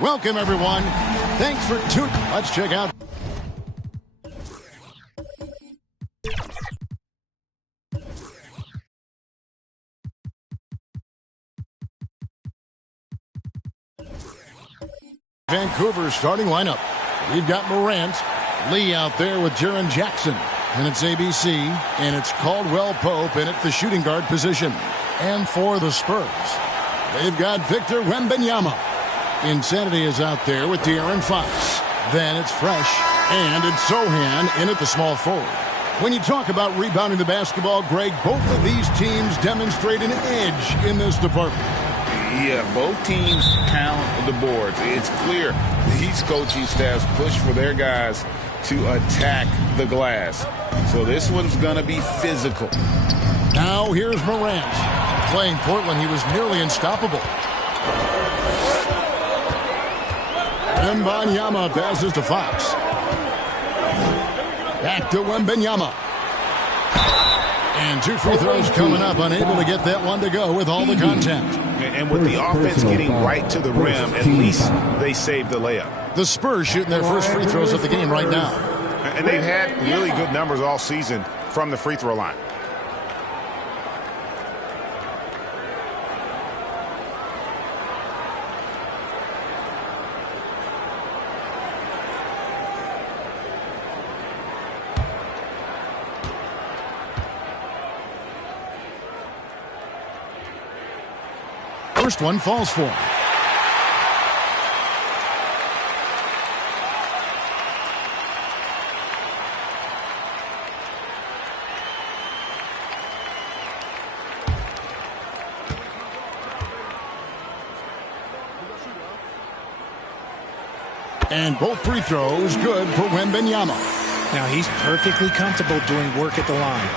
Welcome, everyone. Thanks for tuning. Let's check out. Vancouver's starting lineup. We've got Morant, Lee out there with Jaren Jackson. And it's ABC, and it's Caldwell Pope in at the shooting guard position. And for the Spurs, they've got Victor Wembanyama. Insanity is out there with De'Aaron Fox. Then it's Fresh, and it's Sohan in at the small forward. When you talk about rebounding the basketball, Greg, both of these teams demonstrate an edge in this department. Yeah, both teams pound the boards. It's clear these coaching staffs push for their guys to attack the glass. So this one's going to be physical. Now here's Morant. Playing Portland, he was nearly unstoppable. Wembanyama passes to Fox. Back to Wembanyama. And 2 free throws coming up, unable to get that one to go with all the contact. And with the offense getting right to the rim, at least they saved the layup. The Spurs shooting their first free throws of the game right now. And they've had really good numbers all season from the free throw line. First one falls for him. And both free throws good for Wembanyama. Now he's perfectly comfortable doing work at the line.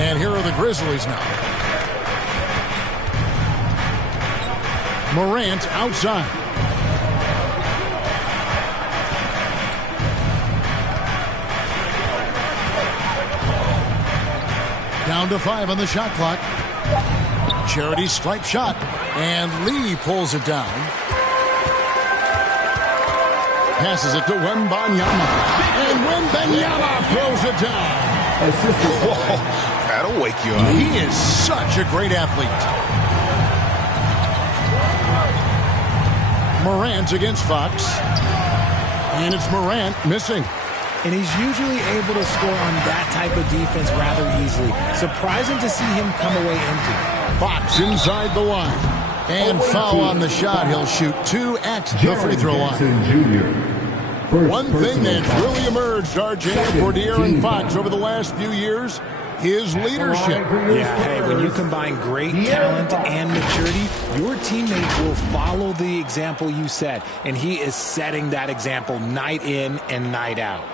And here are the Grizzlies now. Morant outside. Down to 5 on the shot clock. Charity stripe shot. And Lee pulls it down. Passes it to Wembanyama. And Wembanyama throws it down. Whoa, that'll wake you up. He is such a great athlete. Morant against Fox. And it's Morant missing. And he's usually able to score on that type of defense rather easily. Surprising to see him come away empty. Fox inside the line. And foul on the shot. He'll shoot 2 at the free throw line. One thing that's really emerged, RJ, for De'Aaron Fox over the last few years, his leadership. Yeah, hey, when you combine great talent and maturity, your teammates will follow the example you set. And he is setting that example night in and night out.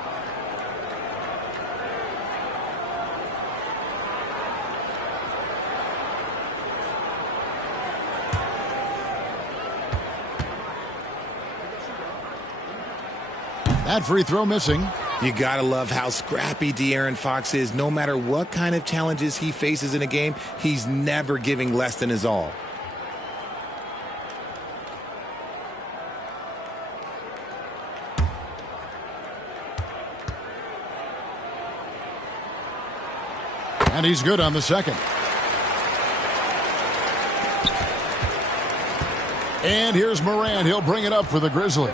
That free throw missing. You gotta love how scrappy De'Aaron Fox is. No matter what kind of challenges he faces in a game, he's never giving less than his all. And he's good on the second. And here's Morant. He'll bring it up for the Grizzlies.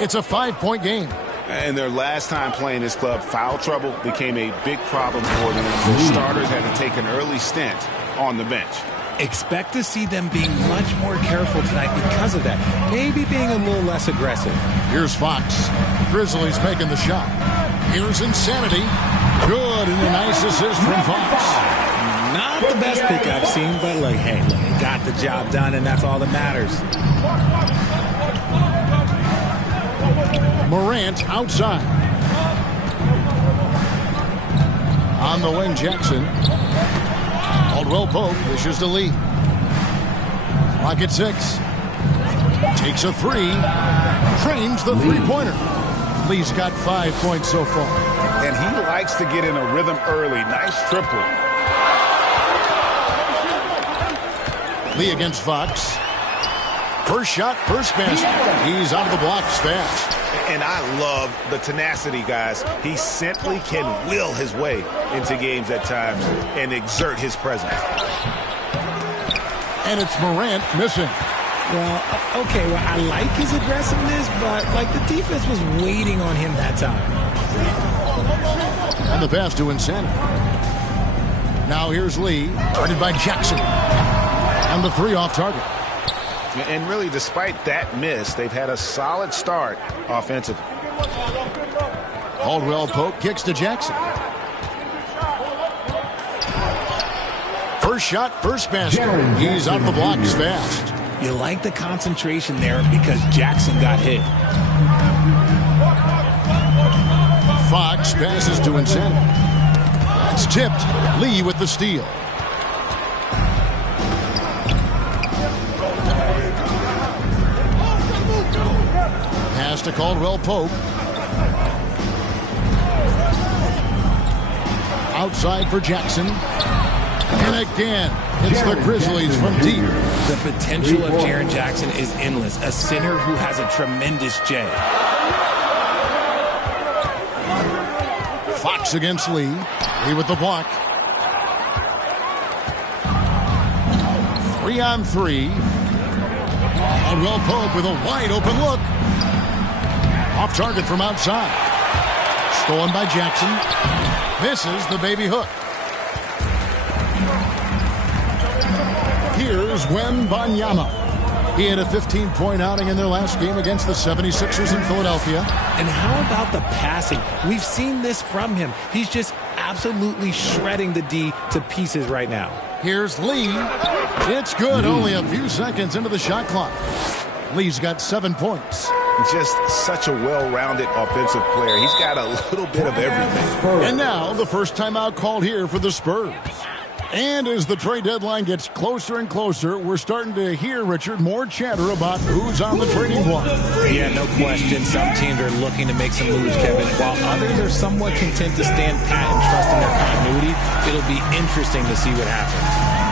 It's a 5-point game. And their last time playing this club, foul trouble became a big problem for them. The starters had to take an early stint on the bench. Expect to see them being much more careful tonight because of that. Maybe being a little less aggressive. Here's Fox. Grizzlies making the shot. Here's Insanity. Good, and a nice assist from Fox. Not the best pick I've seen, but look, hey, he got the job done, and that's all that matters. Morant outside. On the wing, Jackson. Caldwell Pope dishes to Lee. Clock at 6. Takes a 3. Trains the three-pointer. Lee's got 5 points so far. And he likes to get in a rhythm early. Nice triple. Lee against Fox. First shot, first basket. He's out of the blocks fast. And I love the tenacity, guys. He simply can will his way into games at times and exert his presence. And it's Morant missing. Well, okay, well, I like his aggressiveness, but, like, the defense was waiting on him that time. And the pass to Insanity. Now here's Lee, guarded by Jackson. And the three off target. And really, despite that miss, they've had a solid start offensively. Caldwell Pope kicks to Jackson. First shot, first basket. He's out of the blocks fast. You like the concentration there because Jackson got hit. Fox passes to Insanity. It's tipped. Lee with the steal. Pass to Caldwell Pope. Outside for Jackson. And again, it's the Grizzlies from deep. The potential of Jaren Jackson is endless. A center who has a tremendous J. Fox against Lee. Lee with the block. 3-on-3. Caldwell Pope with a wide open look. Off target from outside. Stolen by Jackson. Misses the baby hook. Here's Wembanyama. He had a 15-point outing in their last game against the 76ers in Philadelphia. And how about the passing? We've seen this from him. He's just absolutely shredding the D to pieces right now. Here's Lee. It's good. Only a few seconds into the shot clock. Lee's got 7 points. Just such a well-rounded offensive player. He's got a little bit of everything. And now the first timeout called here for the Spurs. And as the trade deadline gets closer and closer, we're starting to hear, Richard, more chatter about who's on the trading block. Yeah, no question. Some teams are looking to make some moves, Kevin, while others are somewhat content to stand pat and trust in their continuity. It'll be interesting to see what happens.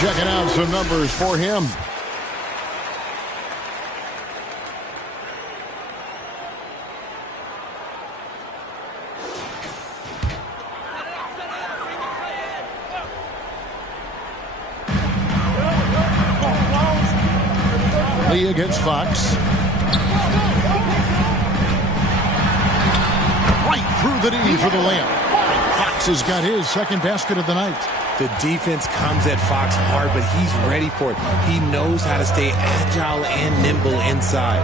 Checking out some numbers for him. Lee against Fox. Right through the D for the layup. Fox has got his second basket of the night. The defense comes at Fox hard, but he's ready for it. He knows how to stay agile and nimble inside.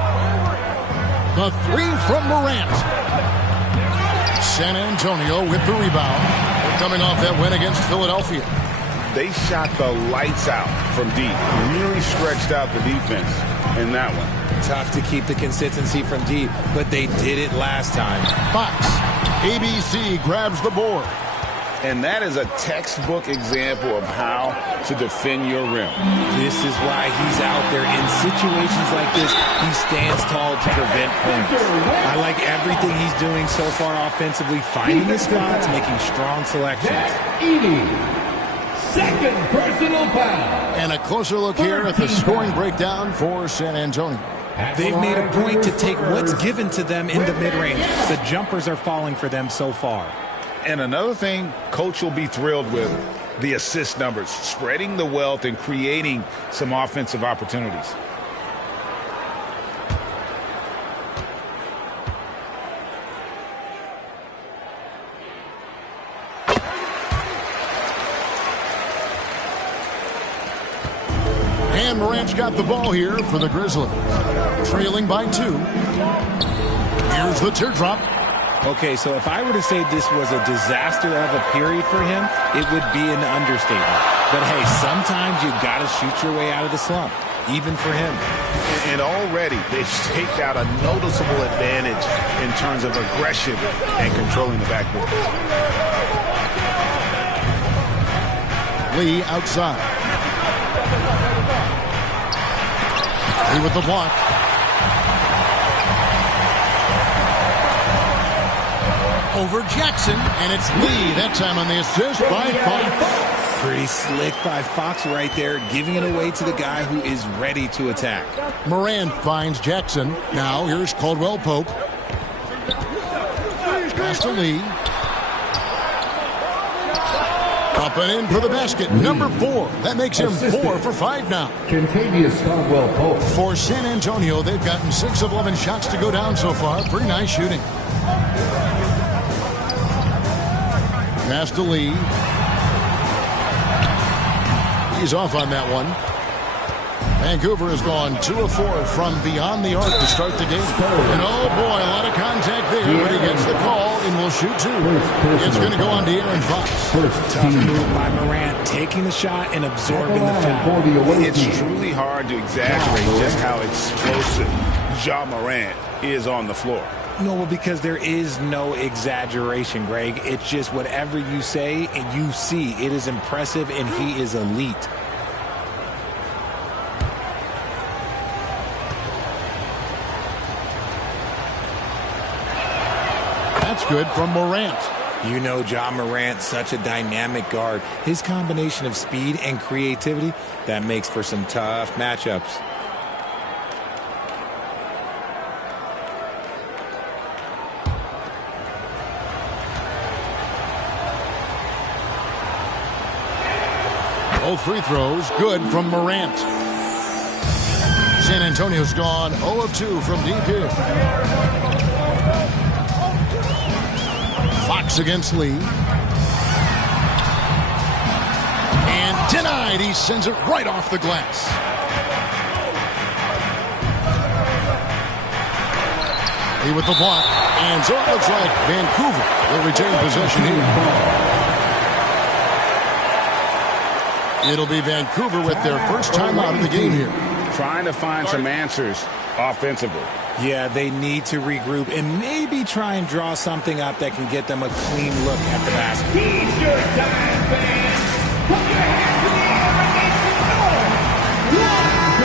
The three from Morant. San Antonio with the rebound. They're coming off that win against Philadelphia. They shot the lights out from deep. Really stretched out the defense in that one. Tough to keep the consistency from deep, but they did it last time. Fox, ABC grabs the board. And that is a textbook example of how to defend your rim. This is why he's out there. In situations like this, he stands tall to prevent points. I like everything he's doing so far offensively, finding his spots, making strong selections. Second personal foul. And a closer look here at the scoring breakdown for San Antonio. They've made a point to take what's given to them in the mid-range. The jumpers are falling for them so far. And another thing Coach will be thrilled with, the assist numbers, spreading the wealth and creating some offensive opportunities. And Morant's got the ball here for the Grizzlies. Trailing by 2. Here's the teardrop. Okay, so if I were to say this was a disaster of a period for him, it would be an understatement. But hey, sometimes you got to shoot your way out of the slump, even for him. And already they've staked out a noticeable advantage in terms of aggression and controlling the backboard. Lee outside. Lee with the block. Over Jackson, and it's Lee that time on the assist by Fox. Pretty slick by Fox right there, giving it away to the guy who is ready to attack. Morant finds Jackson. Now here's Caldwell Pope. Pass to Lee. Up and in for the basket. Number 4. That makes him 4 for 5 now. Kentavious Caldwell Pope. For San Antonio, they've gotten 6 of 11 shots to go down so far. Pretty nice shooting. Pass to Lee. He's off on that one. Vancouver has gone 2 of 4 from beyond the arc to start the game. And oh boy, a lot of contact there, but he gets the call and will shoot 2. It's going to go on to Aaron Fox. Tough move by Morant, taking the shot and absorbing the foul. It's truly hard to exaggerate just how explosive Ja Morant is on the floor. No, well, because there is no exaggeration, Greg. It's just whatever you say and you see. It is impressive, and he is elite. That's good from Morant. You know Ja Morant, such a dynamic guard. His combination of speed and creativity, that makes for some tough matchups. Both free throws good from Morant. San Antonio's gone 0 of 2 from deep here. Fox against Lee. And denied. He sends it right off the glass. Lee with the block. And so it looks like Vancouver will retain possession here. It'll be Vancouver with their first time out of the game here. Trying to find some answers offensively. Yeah, they need to regroup and maybe try and draw something up that can get them a clean look at the basket.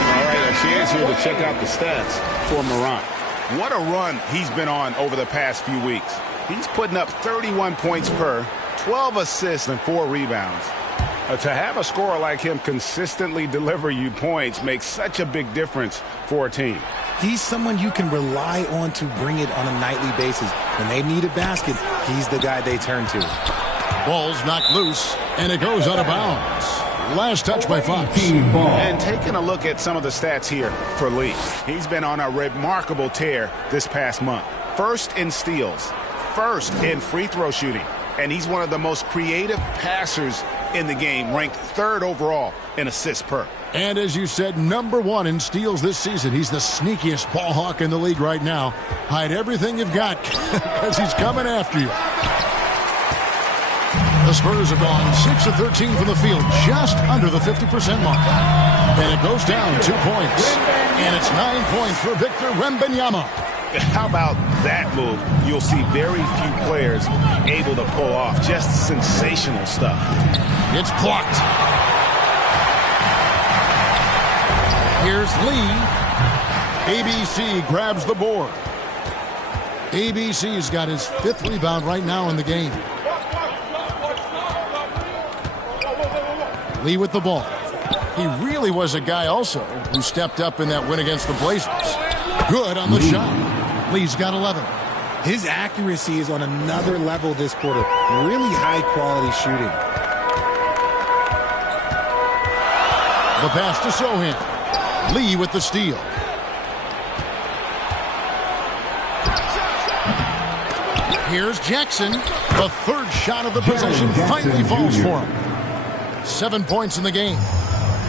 All right, a chance here to check out the stats for Morant. What a run he's been on over the past few weeks. He's putting up 31 points per, 12 assists, and 4 rebounds. To have a scorer like him consistently deliver you points makes such a big difference for a team. He's someone you can rely on to bring it on a nightly basis. When they need a basket, he's the guy they turn to. Ball's knocked loose, and it goes out of bounds. Last touch by Fox. And taking a look at some of the stats here for Lee. He's been on a remarkable tear this past month. First in steals, first in free throw shooting, and he's one of the most creative passers in the game, ranked 3rd overall in assists per. And as you said, number 1 in steals this season. He's the sneakiest ball hawk in the league right now. Hide everything you've got because he's coming after you. The Spurs have gone 6 of 13 from the field, just under the 50% mark. And it goes down 2 points. And it's 9 points for Victor Wembanyama. How about that move? You'll see very few players able to pull off. Just sensational stuff. It's blocked. Here's Lee. ABC grabs the board. ABC's got his 5th rebound right now in the game. Lee with the ball. He really was a guy also who stepped up in that win against the Blazers. Good on the shot. Lee's got 11. His accuracy is on another level this quarter. Really high-quality shooting. The pass to Sohan. Lee with the steal. Here's Jackson. The third shot of the possession finally falls for him. 7 points in the game.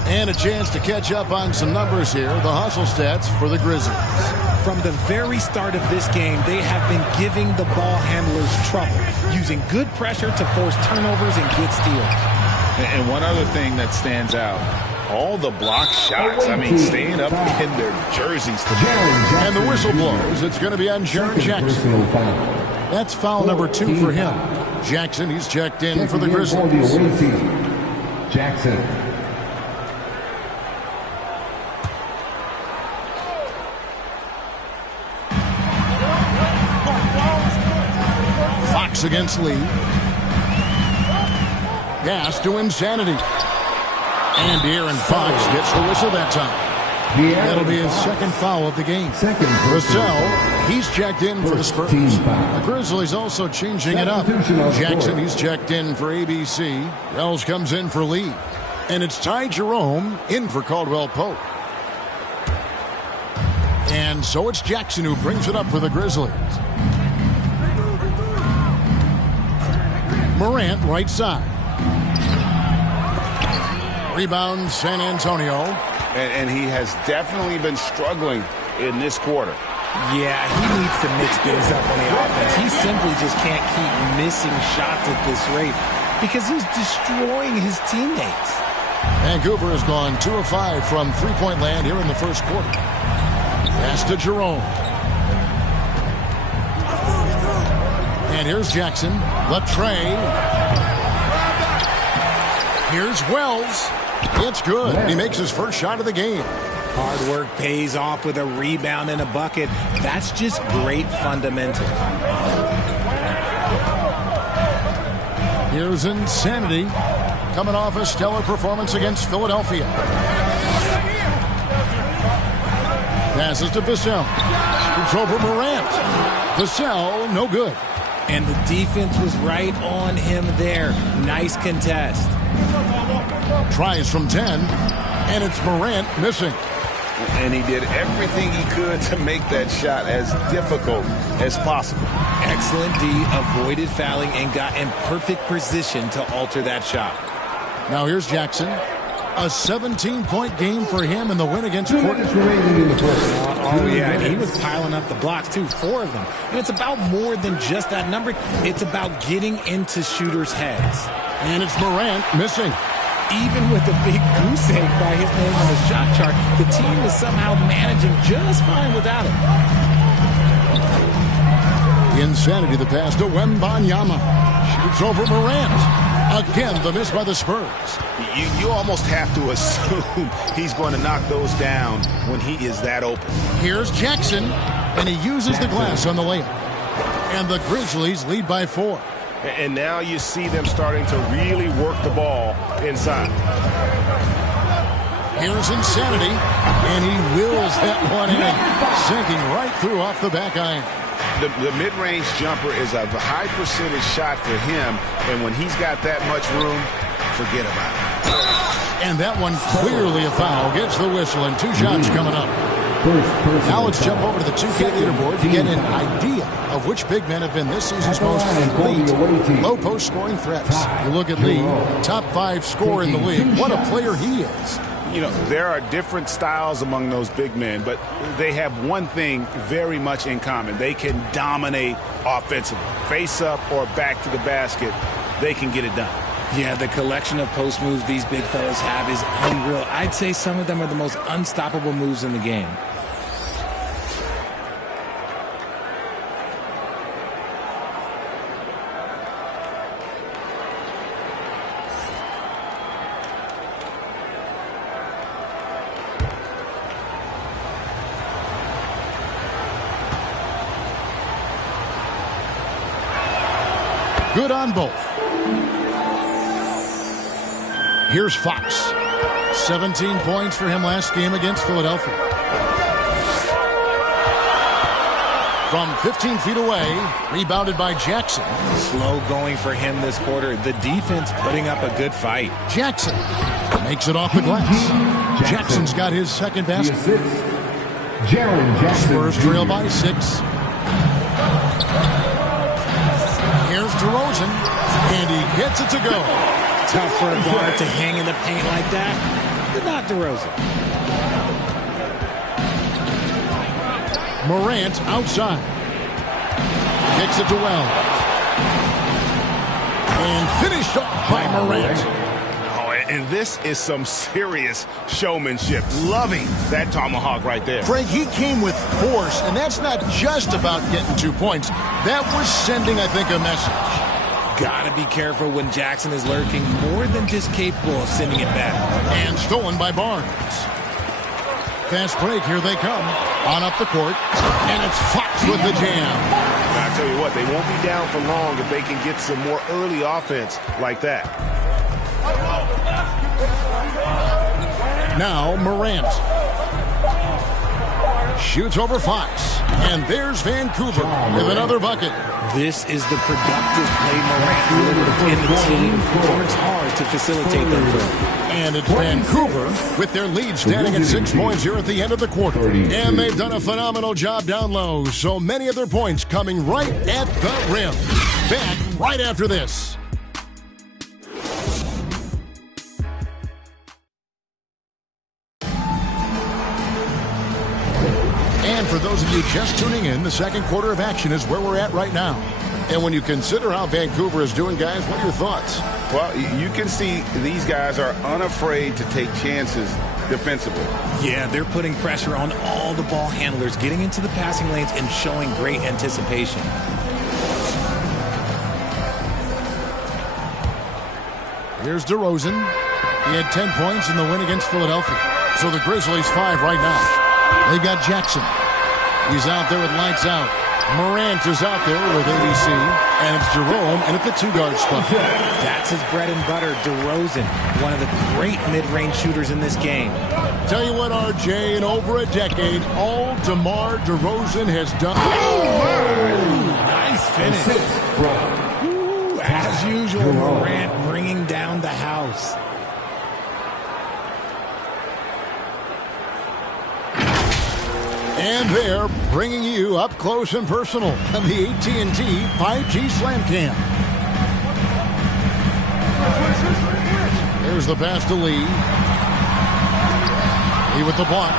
And a chance to catch up on some numbers here. The hustle stats for the Grizzlies. From the very start of this game, they have been giving the ball handlers trouble, using good pressure to force turnovers and get steals. And one other thing that stands out, all the block shots. I mean, staying up in their jerseys today. And the whistle blows. It's going to be on Jaren Jackson. That's foul number 2 for him. Jackson, he's checked in for the Grizzlies. Jackson. Fox against Lee. Pass to Insanity. And De'Aaron Fox gets the whistle that time. That'll be his second foul of the game. Vassell, he's checked in for the Spurs. The Grizzlies also changing it up. Jackson, he's checked in for ABC. Wells comes in for Lee. And it's Ty Jerome in for Caldwell Pope. And so it's Jackson who brings it up for the Grizzlies. Morant, right side. Rebound, San Antonio. And he has definitely been struggling in this quarter. Yeah, he needs to mix things up on the offense. He simply just can't keep missing shots at this rate because he's destroying his teammates. Vancouver has gone 2 of 5 from three-point land here in the first quarter. Pass to Jerome. And here's Jackson. Latrey. Here's Wells. It's good. He makes his first shot of the game. Hard work pays off with a rebound and a bucket. That's just great fundamentals. Here's Insanity. Coming off a stellar performance against Philadelphia. Passes to Vassell. It's over Morant. Vassell, no good. And the defense was right on him there. Nice contest. Tries from 10, and it's Morant missing. And he did everything he could to make that shot as difficult as possible. Excellent D, avoided fouling, and got in perfect position to alter that shot. Now here's Jackson. A 17-point game for him in the win against Portland. Oh, yeah, and he was piling up the blocks, too, 4 of them. And it's about more than just that number. It's about getting into shooters' heads. And it's Morant missing. Even with a big goose egg by his name on the shot chart, the team is somehow managing just fine without him. Insanity, the pass to Wembanyama. Shoots over Morant. Again, the miss by the Spurs. You almost have to assume he's going to knock those down when he is that open. Here's Jackson, and he uses the glass on the layup. And the Grizzlies lead by 4. And now you see them starting to really work the ball inside. Here's Insanity, and he wills that one in, sinking right through off the back iron. The mid-range jumper is a high percentage shot for him, and when he's got that much room, forget about it. And that one clearly a foul. Gets the whistle, and 2 shots coming up. Now let's jump over to the 2K leaderboard to get an idea of which big men have been this season's most elite low-post scoring threats. You look at Lee, top 5 scorer in the league. What a player he is. You know, there are different styles among those big men, but they have one thing very much in common. They can dominate offensively. Face up or back to the basket, they can get it done. Yeah, the collection of post moves these big fellas have is unreal. I'd say some of them are the most unstoppable moves in the game. Good on both. Here's Fox. 17 points for him last game against Philadelphia. from 15 feet away. Rebounded by Jackson. Slow going for him this quarter. The defense putting up a good fight. Jackson makes it off the glass. Jackson's got his second basket. Jaren Jackson. Spurs trail by 6. Here's DeRozan, and he gets it to go. Tough for a guard to hang in the paint like that, but not DeRozan. Morant outside. Kicks it to Wells. And finished off by Morant. Oh, and this is some serious showmanship. Loving that tomahawk right there. Frank, he came with force, and that's not just about getting 2 points. That was sending, I think, a message. Gotta be careful when Jackson is lurking, more than just capable of sending it back. And stolen by Barnes. Fast break, here they come. On up the court, and it's Fox with the jam. I tell you what, they won't be down for long if they can get some more early offense like that. Now Morant shoots over Fox, and there's Vancouver with another bucket. This is the productive play Morant delivered, and the team works hard to facilitate them. And it's Vancouver with their lead standing at 6 points here at the end of the quarter. And they've done a phenomenal job down low. So many of their points coming right at the rim. Back right after this. And for those of you just tuning in, the second quarter of action is where we're at right now. And when you consider how Vancouver is doing, guys, what are your thoughts? Well, you can see these guys are unafraid to take chances defensively. Yeah, they're putting pressure on all the ball handlers, getting into the passing lanes and showing great anticipation. Here's DeRozan. He had 10 points in the win against Philadelphia. So the Grizzlies 5 right now. They've got Jackson. He's out there with lights out. Morant is out there with ABC, and it's Jerome in at the 2-guard spot. That's his bread and butter, DeRozan, one of the great mid-range shooters in this game. Tell you what, RJ, in over a decade, all DeMar DeRozan has done. Nice finish. Ooh, as usual, Morant bringing down the house. And they're bringing you up close and personal on the AT&T 5G Slam Cam. There's the pass to Lee. Lee with the block.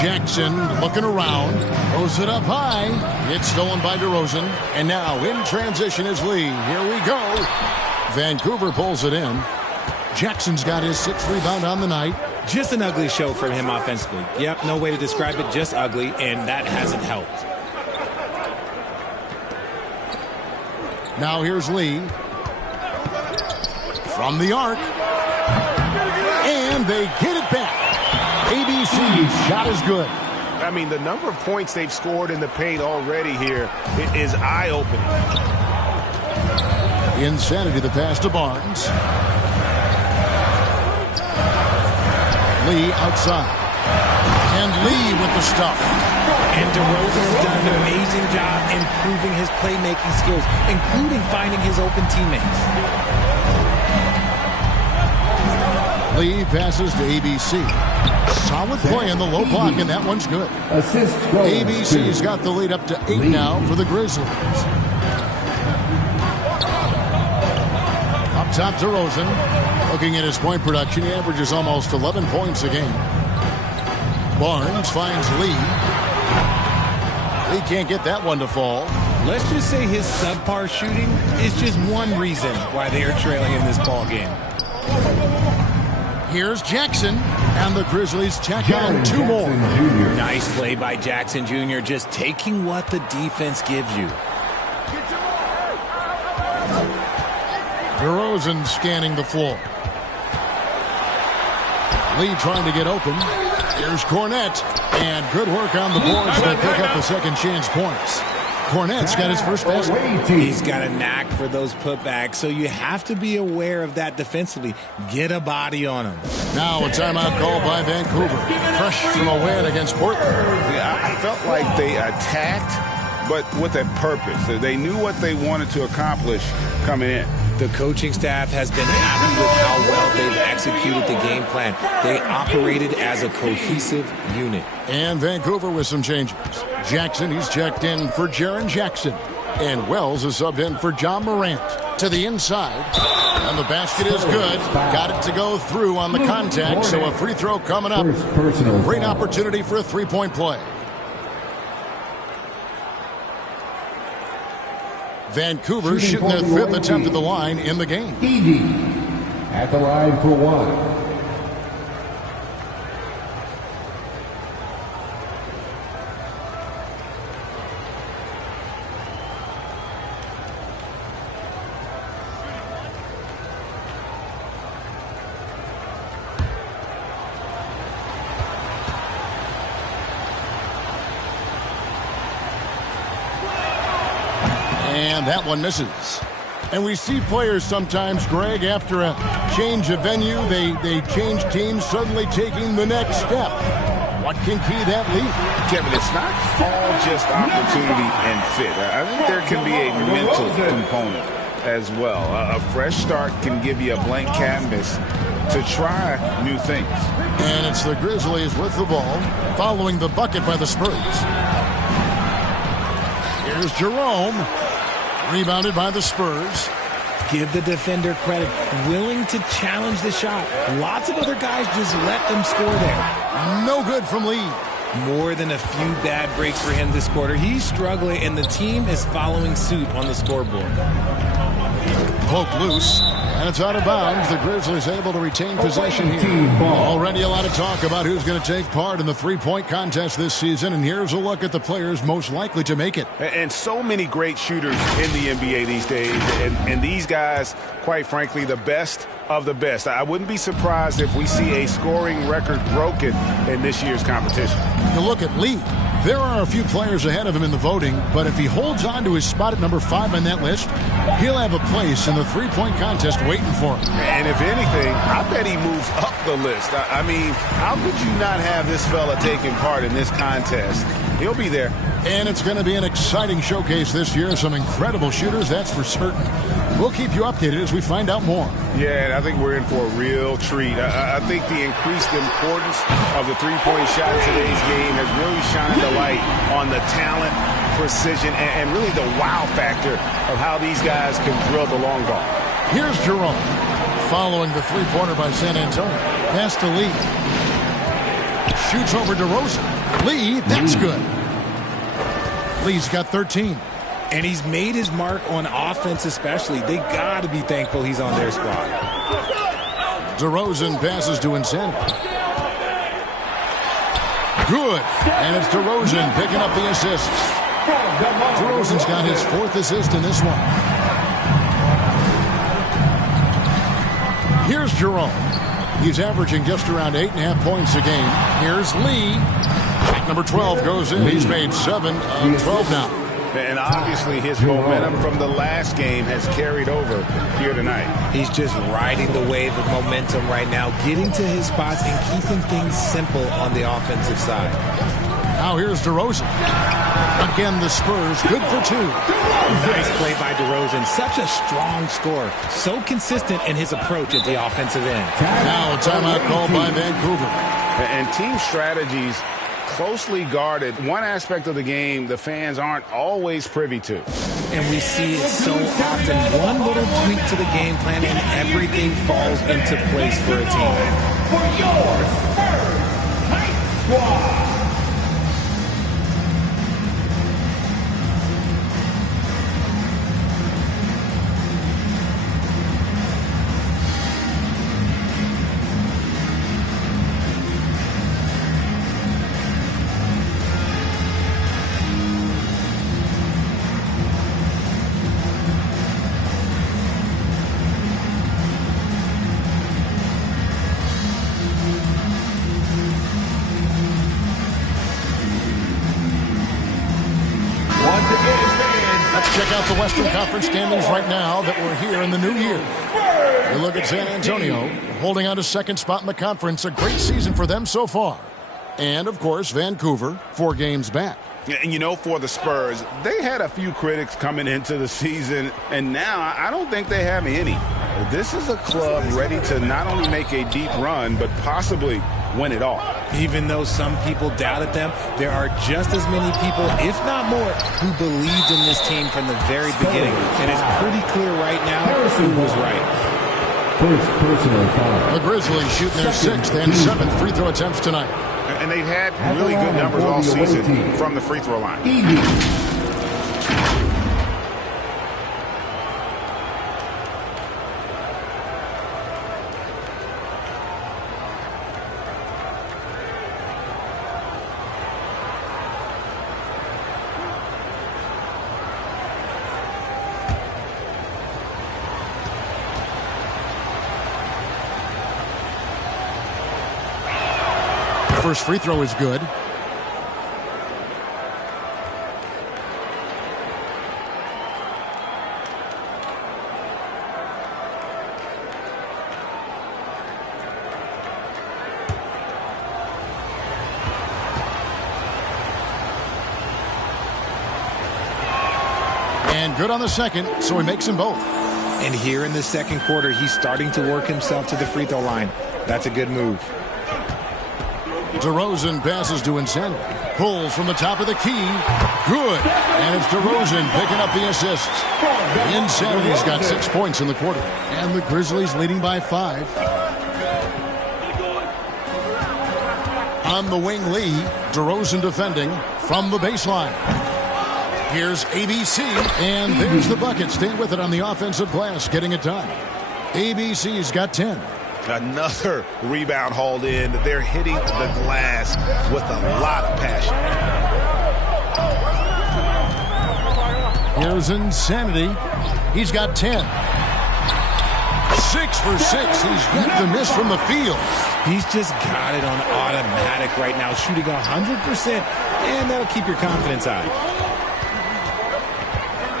Jackson looking around. Throws it up high. It's stolen by DeRozan. And now in transition is Lee. Here we go. Vancouver pulls it in. Jackson's got his 6th rebound on the night. Just an ugly show from him offensively. Yep, no way to describe it, just ugly, and that hasn't helped. Now here's Lee. From the arc. And they get it back. ABC's shot is good. I mean, the number of points they've scored in the paint already here is eye-opening. Insanity, the pass to Barnes. Lee outside. And Lee with the stuff. And DeRozan has done an amazing job improving his playmaking skills, including finding his open teammates. Lee passes to ABC. Solid play in the low block, and that one's good. ABC's got the lead up to 8 now for the Grizzlies. Up top, DeRozan. Looking at his point production, he averages almost 11 points a game. Barnes finds Lee. Lee can't get that one to fall. Let's just say his subpar shooting is just one reason why they are trailing in this ball game. Here's Jackson, and the Grizzlies tack on 2 more. Nice play by Jackson Jr., just taking what the defense gives you. DeRozan scanning the floor. Lee trying to get open. Here's Cornette. And good work on the boards. They pick up the second chance points. Cornette's got his first basket. He's got a knack for those putbacks, so you have to be aware of that defensively. Get a body on him. Now a timeout called by Vancouver. Fresh from a win against Portland. Yeah, I felt like they attacked, but with a purpose. They knew what they wanted to accomplish coming in. The coaching staff has been happy with how well they've executed the game plan. They operated as a cohesive unit. And Vancouver with some changes. Jackson, he's checked in for Jaren Jackson. And Wells is subbed in for John Morant. To the inside. And the basket is good. Got it to go through on the contact, so a free throw coming up. Great opportunity for a three-point play. Vancouver shooting their fifth attempt at the line in the game. Edey at the line for one. And that one misses. And we see players sometimes, Greg, after a change of venue, they change teams, suddenly taking the next step. What can key that leap? Kevin, it's not all just opportunity and fit. I think there can be a mental component as well. A fresh start can give you a blank canvas to try new things. And it's the Grizzlies with the ball, following the bucket by the Spurs. Here's Jerome. Rebounded by the Spurs. Give the defender credit. Willing to challenge the shot. Lots of other guys just let them score there. No good from Lee. More than a few bad breaks for him this quarter. He's struggling, and the team is following suit on the scoreboard. Poke loose, and it's out of bounds. The Grizzlies able to retain possession here. Already a lot of talk about who's going to take part in the three-point contest this season, and here's a look at the players most likely to make it. And so many great shooters in the NBA these days, and these guys, quite frankly, the best of the best. I wouldn't be surprised if we see a scoring record broken in this year's competition. You look at Lee. There are a few players ahead of him in the voting, but if he holds on to his spot at number 5 on that list, he'll have a place in the three-point contest waiting for him. And if anything, I bet he moves up the list. I mean, how could you not have this fella taking part in this contest? He'll be there. And it's going to be an exciting showcase this year. Some incredible shooters, that's for certain. We'll keep you updated as we find out more. Yeah, and I think we're in for a real treat. I think the increased importance of the three-point shot in today's game has really shined a light on the talent, precision, and really the wow factor of how these guys can drill the long ball. Here's Jerome, following the three-pointer by San Antonio. Pass to Lee. Shoots over DeRozan. Lee, that's good. Lee's got 13. And he's made his mark on offense especially. They got to be thankful he's on their squad. DeRozan passes to Insanity. Good. And it's DeRozan picking up the assists. DeRozan's got his 4th assist in this one. Here's Jerome. He's averaging just around 8.5 points a game. Here's Lee. Number 12 goes in. He's made 7 of 12 now. And obviously his momentum from the last game has carried over here tonight. He's just riding the wave of momentum right now, getting to his spots and keeping things simple on the offensive side. Now here's DeRozan. Again, the Spurs good for 2. Nice play by DeRozan. Such a strong scorer. So consistent in his approach at the offensive end. Now a timeout called by Vancouver. And team strategies closely guarded. One aspect of the game the fans aren't always privy to. And we see it so often. One little tweak to the game plan and everything falls into place for a team. For your Spurs Night Squad. Eastern Conference standings right now that we're here in the new year. You look at San Antonio, holding on to second spot in the conference. A great season for them so far. And, of course, Vancouver, 4 games back. And, you know, for the Spurs, they had a few critics coming into the season, and now I don't think they have any. This is a club ready to not only make a deep run, but possibly win it all. Even though some people doubted them, there are just as many people, if not more, who believed in this team from the very beginning. And it's pretty clear right now who was right. First personal foul. The Grizzlies shooting their 6th and 7th free throw attempts tonight. And they've had really good numbers all season from the free throw line. First free throw is good. And good on the second, so he makes them both. And here in the second quarter, he's starting to work himself to the free throw line. That's a good move. DeRozan passes to Insanity. Pulls from the top of the key. Good. And it's DeRozan picking up the assists. Insanity's got 6 points in the quarter. And the Grizzlies leading by 5. On the wing, Lee. DeRozan defending from the baseline. Here's ABC. And there's the bucket. Staying with it on the offensive glass. Getting it done. ABC's got 10. Another rebound hauled in. They're hitting the glass with a lot of passion. Here's Insanity. He's got 10. 6 for 6. He's yet to miss from the field. He's just got it on automatic right now, shooting 100%, and that'll keep your confidence high.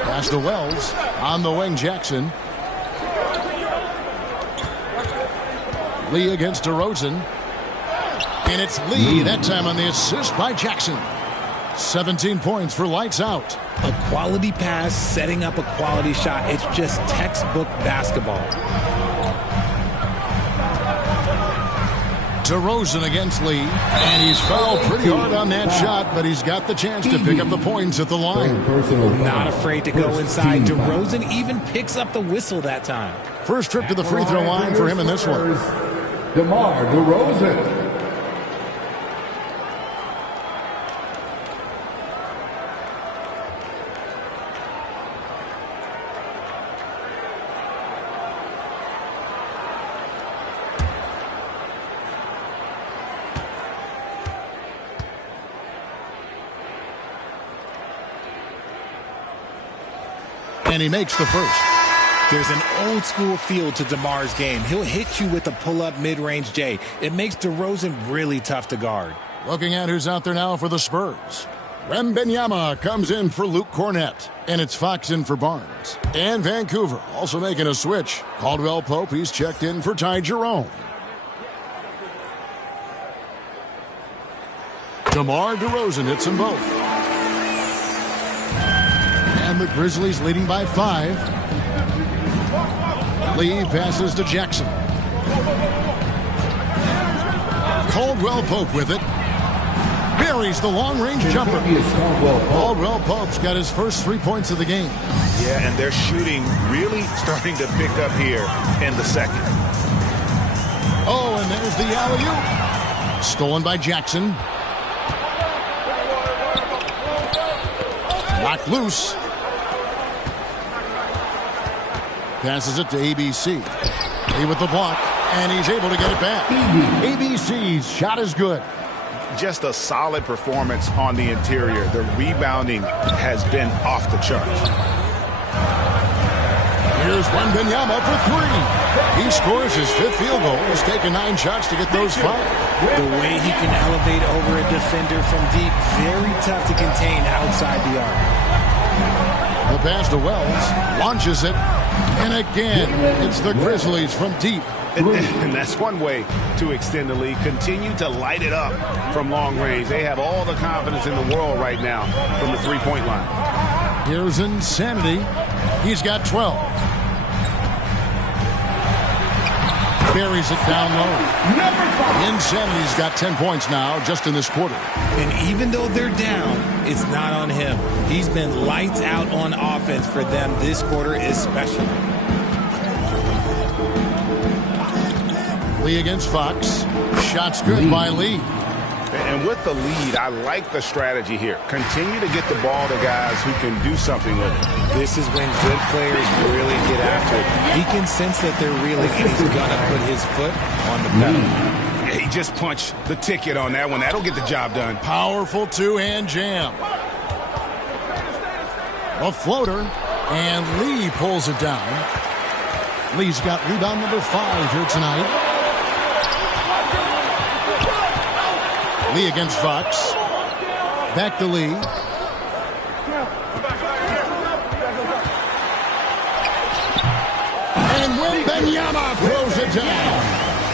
Pass to Wells. On the wing, Jackson. Lee against DeRozan. And it's Lee, that time on the assist by Jackson. 17 points for lights out. A quality pass, setting up a quality shot. It's just textbook basketball. DeRozan against Lee. And he's fouled pretty hard on that shot, but he's got the chance to pick up the points at the line. Not afraid to go inside. DeRozan even picks up the whistle that time. First trip to the free throw line for him in this one. DeMar DeRozan. And he makes the first. There's an old school feel to DeMar's game. He'll hit you with a pull-up mid-range J. It makes DeRozan really tough to guard. Looking at who's out there now for the Spurs. Wembanyama comes in for Luke Cornett. And it's Fox in for Barnes. And Vancouver also making a switch. Caldwell Pope, he's checked in for Ty Jerome. DeMar DeRozan hits them both. And the Grizzlies leading by 5. Lee passes to Jackson. Caldwell Pope with it. Buries the long-range jumper. Caldwell Pope's got his first 3 points of the game. Yeah, and their shooting really starting to pick up here in the second. Oh, and there's the alley-oop. Stolen by Jackson. Knocked loose. Passes it to ABC. Lee with the block, and he's able to get it back. ABC's shot is good. Just a solid performance on the interior. The rebounding has been off the charts. Here's Wembanyama for 3. He scores his 5th field goal. He's taken 9 shots to get those 5. The way he can elevate over a defender from deep, very tough to contain outside the arc. The pass to Wells. Launches it. And again, it's the Grizzlies from deep. And that's one way to extend the lead. Continue to light it up from long range. They have all the confidence in the world right now from the three-point line. Here's Insanity. He's got 12. Buries it down low. Insanity's got 10 points now just in this quarter. And even though they're down, it's not on him. He's been lights out on offense for them this quarter especially. Lee against Fox. Shots good by Lee. And with the lead, I like the strategy here. Continue to get the ball to guys who can do something with it. This is when good players really get after it. He can sense that they're reeling, and he's going to put his foot on the pedal. He just punched the ticket on that one. That'll get the job done. Powerful two-hand jam. A floater, and Lee pulls it down. Lee's got rebound number 5 here tonight. Lee against Fox. Back to Lee. And Wembanyama throws it down.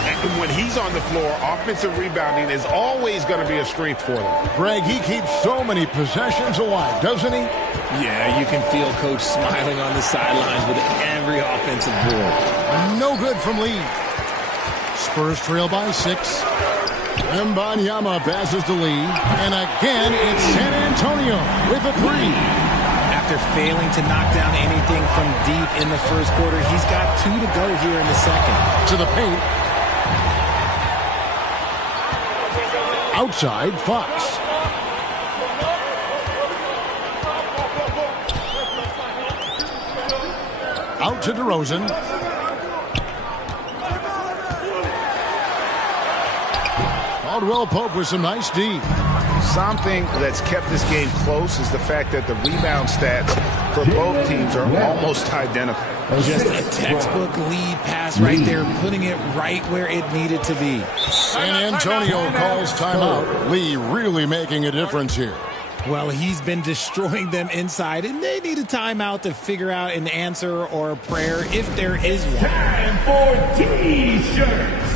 And when he's on the floor, offensive rebounding is always going to be a strength for them. Greg, he keeps so many possessions alive, doesn't he? Yeah, you can feel Coach smiling on the sidelines with every offensive board. No good from Lee. Spurs trail by 6. Wembanyama passes to Lee. And again, it's San Antonio with a 3. After failing to knock down anything from deep in the first quarter, he's got 2 to go here in the second. To the paint. Outside, Fox. Out to DeRozan. Caldwell Pope with some nice D. Something that's kept this game close is the fact that the rebound stats for both teams are almost identical. Just a textbook lead pass right there, putting it right where it needed to be. San Antonio calls timeout. Lee really making a difference here. Well, he's been destroying them inside, and they need a timeout to figure out an answer or a prayer if there is one. Time for T-shirts.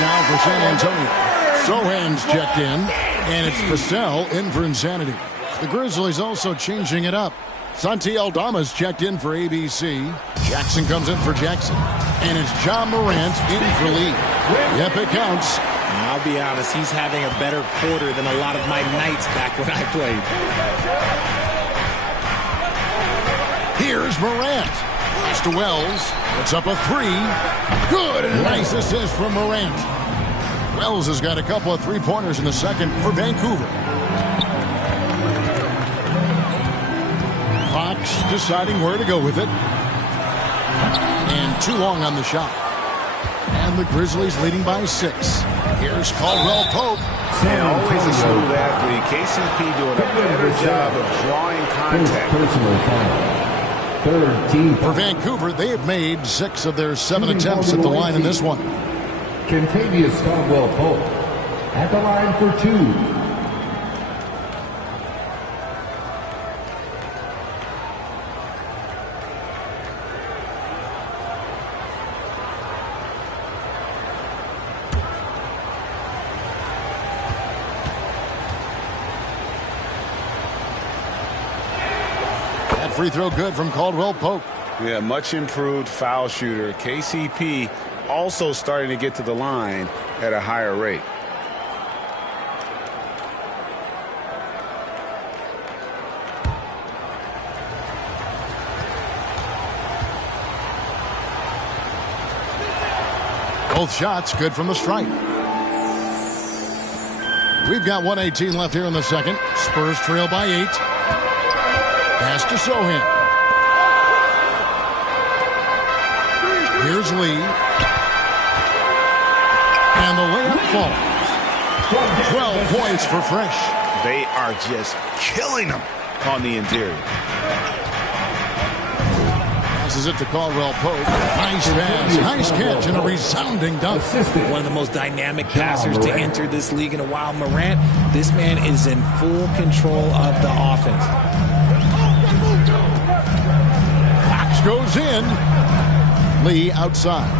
Now for San Antonio. Sohan's checked in, and it's Vassell in for Insanity. The Grizzlies also changing it up. Santi Aldama's checked in for ABC. Jackson comes in for Jackson. And it's John Morant in for Lee. Yep, it counts. I'll be honest, he's having a better quarter than a lot of my nights back when I played. Here's Morant. Pass to Wells. It's up a 3. Good. And a nice assist from Morant. Wells has got a couple of three-pointers in the second for Vancouver. Fox deciding where to go with it. And too long on the shot. And the Grizzlies leading by 6. Here's Caldwell Pope. And always a smooth athlete. KCP doing a better job of drawing contact. Personal foul. Third team. For Vancouver, they have made 6 of their 7 attempts at the line in this one. Kentavious Caldwell Pope at the line for 2. That free throw good from Caldwell Pope. Yeah, much improved foul shooter. KCP also starting to get to the line at a higher rate. Both shots good from the stripe. We've got 1:18 left here in the second. Spurs trail by 8. Pass to Sohan. Here's Lee. And the layup falls. 12 points for Fresh. They are just killing them on the interior. Passes it to Caldwell Pope. Nice pass, nice catch, and a resounding dunk. One of the most dynamic passers to enter this league in a while. Morant, this man is in full control of the offense. Fox goes in. Lee outside.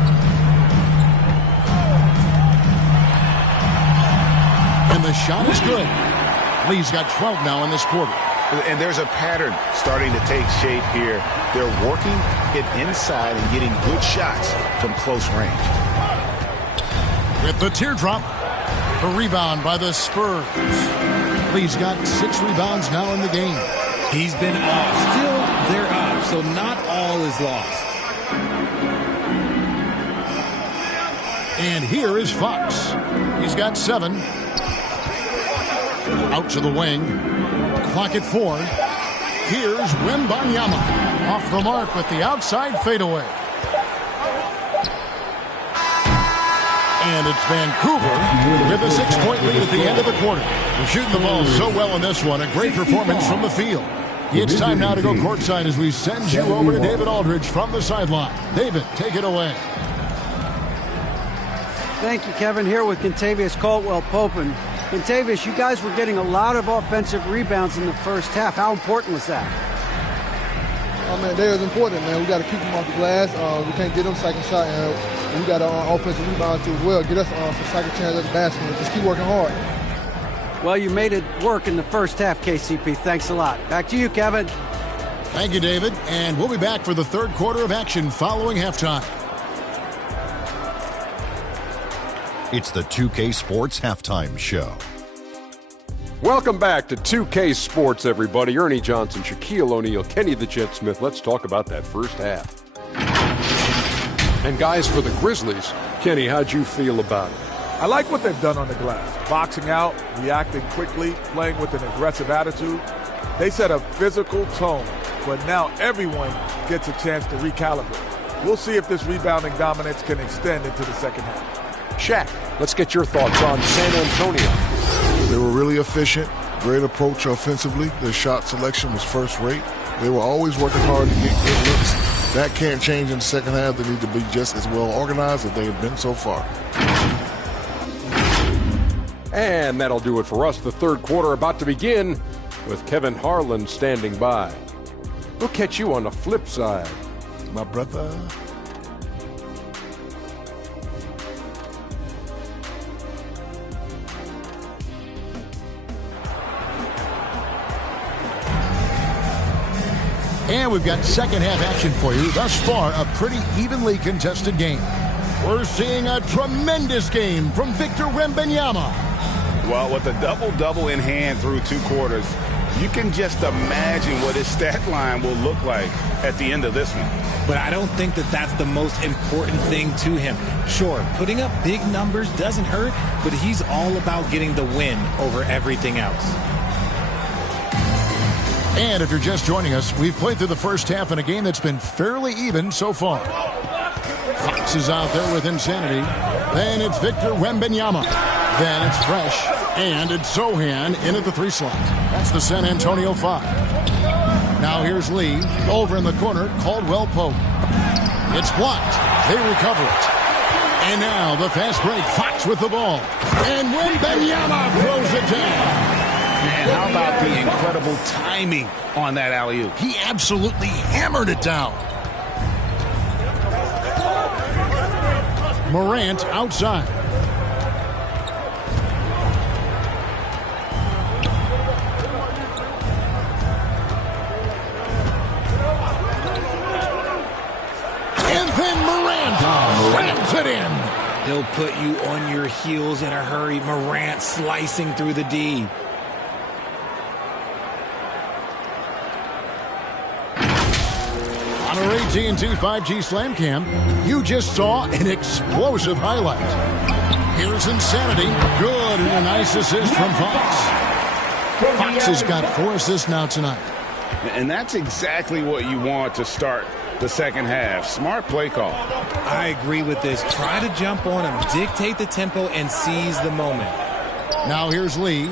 And the shot is good. Lee's got 12 now in this quarter. And there's a pattern starting to take shape here. They're working it inside and getting good shots from close range. With the teardrop, a rebound by the Spurs. Lee's got 6 rebounds now in the game. He's been off. Still, they're up, so not all is lost. And here is Fox. He's got 7. Out to the wing. Clock at 4. Here's Wembanyama. Off the mark with the outside fadeaway. And it's Vancouver with a 6-point lead at the end of the quarter. They're shooting the ball so well in this one. A great performance from the field. It's time now to go courtside as we send you over to David Aldridge from the sideline. David, take it away. Thank you, Kevin. Here with Kentavious Caldwell-Pope. And Kentavious, you guys were getting a lot of offensive rebounds in the first half. How important was that? Oh, man, that was important, man. We got to keep them off the glass. We can't get them second shot, and we got to offensive rebound too as well. Get us some second chance at the basket and just keep working hard. Well, you made it work in the first half, KCP. Thanks a lot. Back to you, Kevin. Thank you, David. And we'll be back for the third quarter of action following halftime. It's the 2K Sports Halftime Show. Welcome back to 2K Sports, everybody. Ernie Johnson, Shaquille O'Neal, Kenny the Jet Smith. Let's talk about that first half. And guys, for the Grizzlies, Kenny, how'd you feel about it? I like what they've done on the glass. Boxing out, reacting quickly, playing with an aggressive attitude. They set a physical tone, but now everyone gets a chance to recalibrate. We'll see if this rebounding dominance can extend into the second half. Shaq, let's get your thoughts on San Antonio. They were really efficient, great approach offensively. Their shot selection was first rate. They were always working hard to get good looks. That can't change in the second half. They need to be just as well organized as they have been so far. And that'll do it for us. The third quarter about to begin with Kevin Harlan standing by. We'll catch you on the flip side. My brother. And we've got second half action for you. Thus far, a pretty evenly contested game. We're seeing a tremendous game from Victor Wembanyama. Well, with a double-double in hand through 2 quarters, you can just imagine what his stat line will look like at the end of this one. But I don't think that that's the most important thing to him. Sure, putting up big numbers doesn't hurt, but he's all about getting the win over everything else. And if you're just joining us, we've played through the first half in a game that's been fairly even so far. Fox is out there with insanity. Then it's Victor Wembanyama. Then it's Fresh. And it's Sohan in at the 3 slot. That's the San Antonio 5. Now here's Lee. Over in the corner, Caldwell Pope. It's blocked. They recover it. And now the fast break. Fox with the ball. And Wembanyama throws it down. And how about the incredible timing on that alley-oop? He absolutely hammered it down. Morant outside. And Morant slams it in. He'll put you on your heels in a hurry. Morant slicing through the D. On our AT&T 5G Slam Cam, you just saw an explosive highlight. Here's Insanity. Good, and a nice assist from Fox. Fox has got 4 assists now tonight. And that's exactly what you want to start the second half. Smart play call. I agree with this. Try to jump on him, dictate the tempo, and seize the moment. Now here's Lee.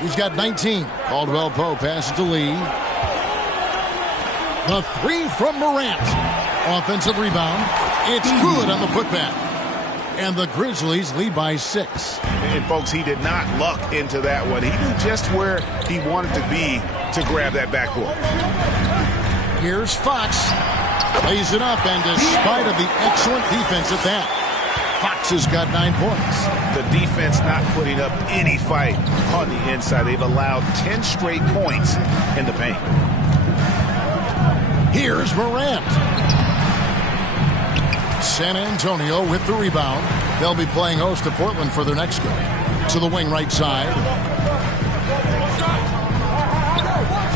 He's got 19. Caldwell Pope passes to Lee. The 3 from Morant. Offensive rebound. It's good on the putback. And the Grizzlies lead by 6. And, folks, he did not luck into that one. He knew just where he wanted to be to grab that backboard. Here's Fox. Lays it up, and despite of the excellent defense at that, Fox has got 9 points. The defense not putting up any fight on the inside. They've allowed 10 straight points in the paint. Here's Morant. San Antonio with the rebound. They'll be playing host to Portland for their next game. To the wing right side.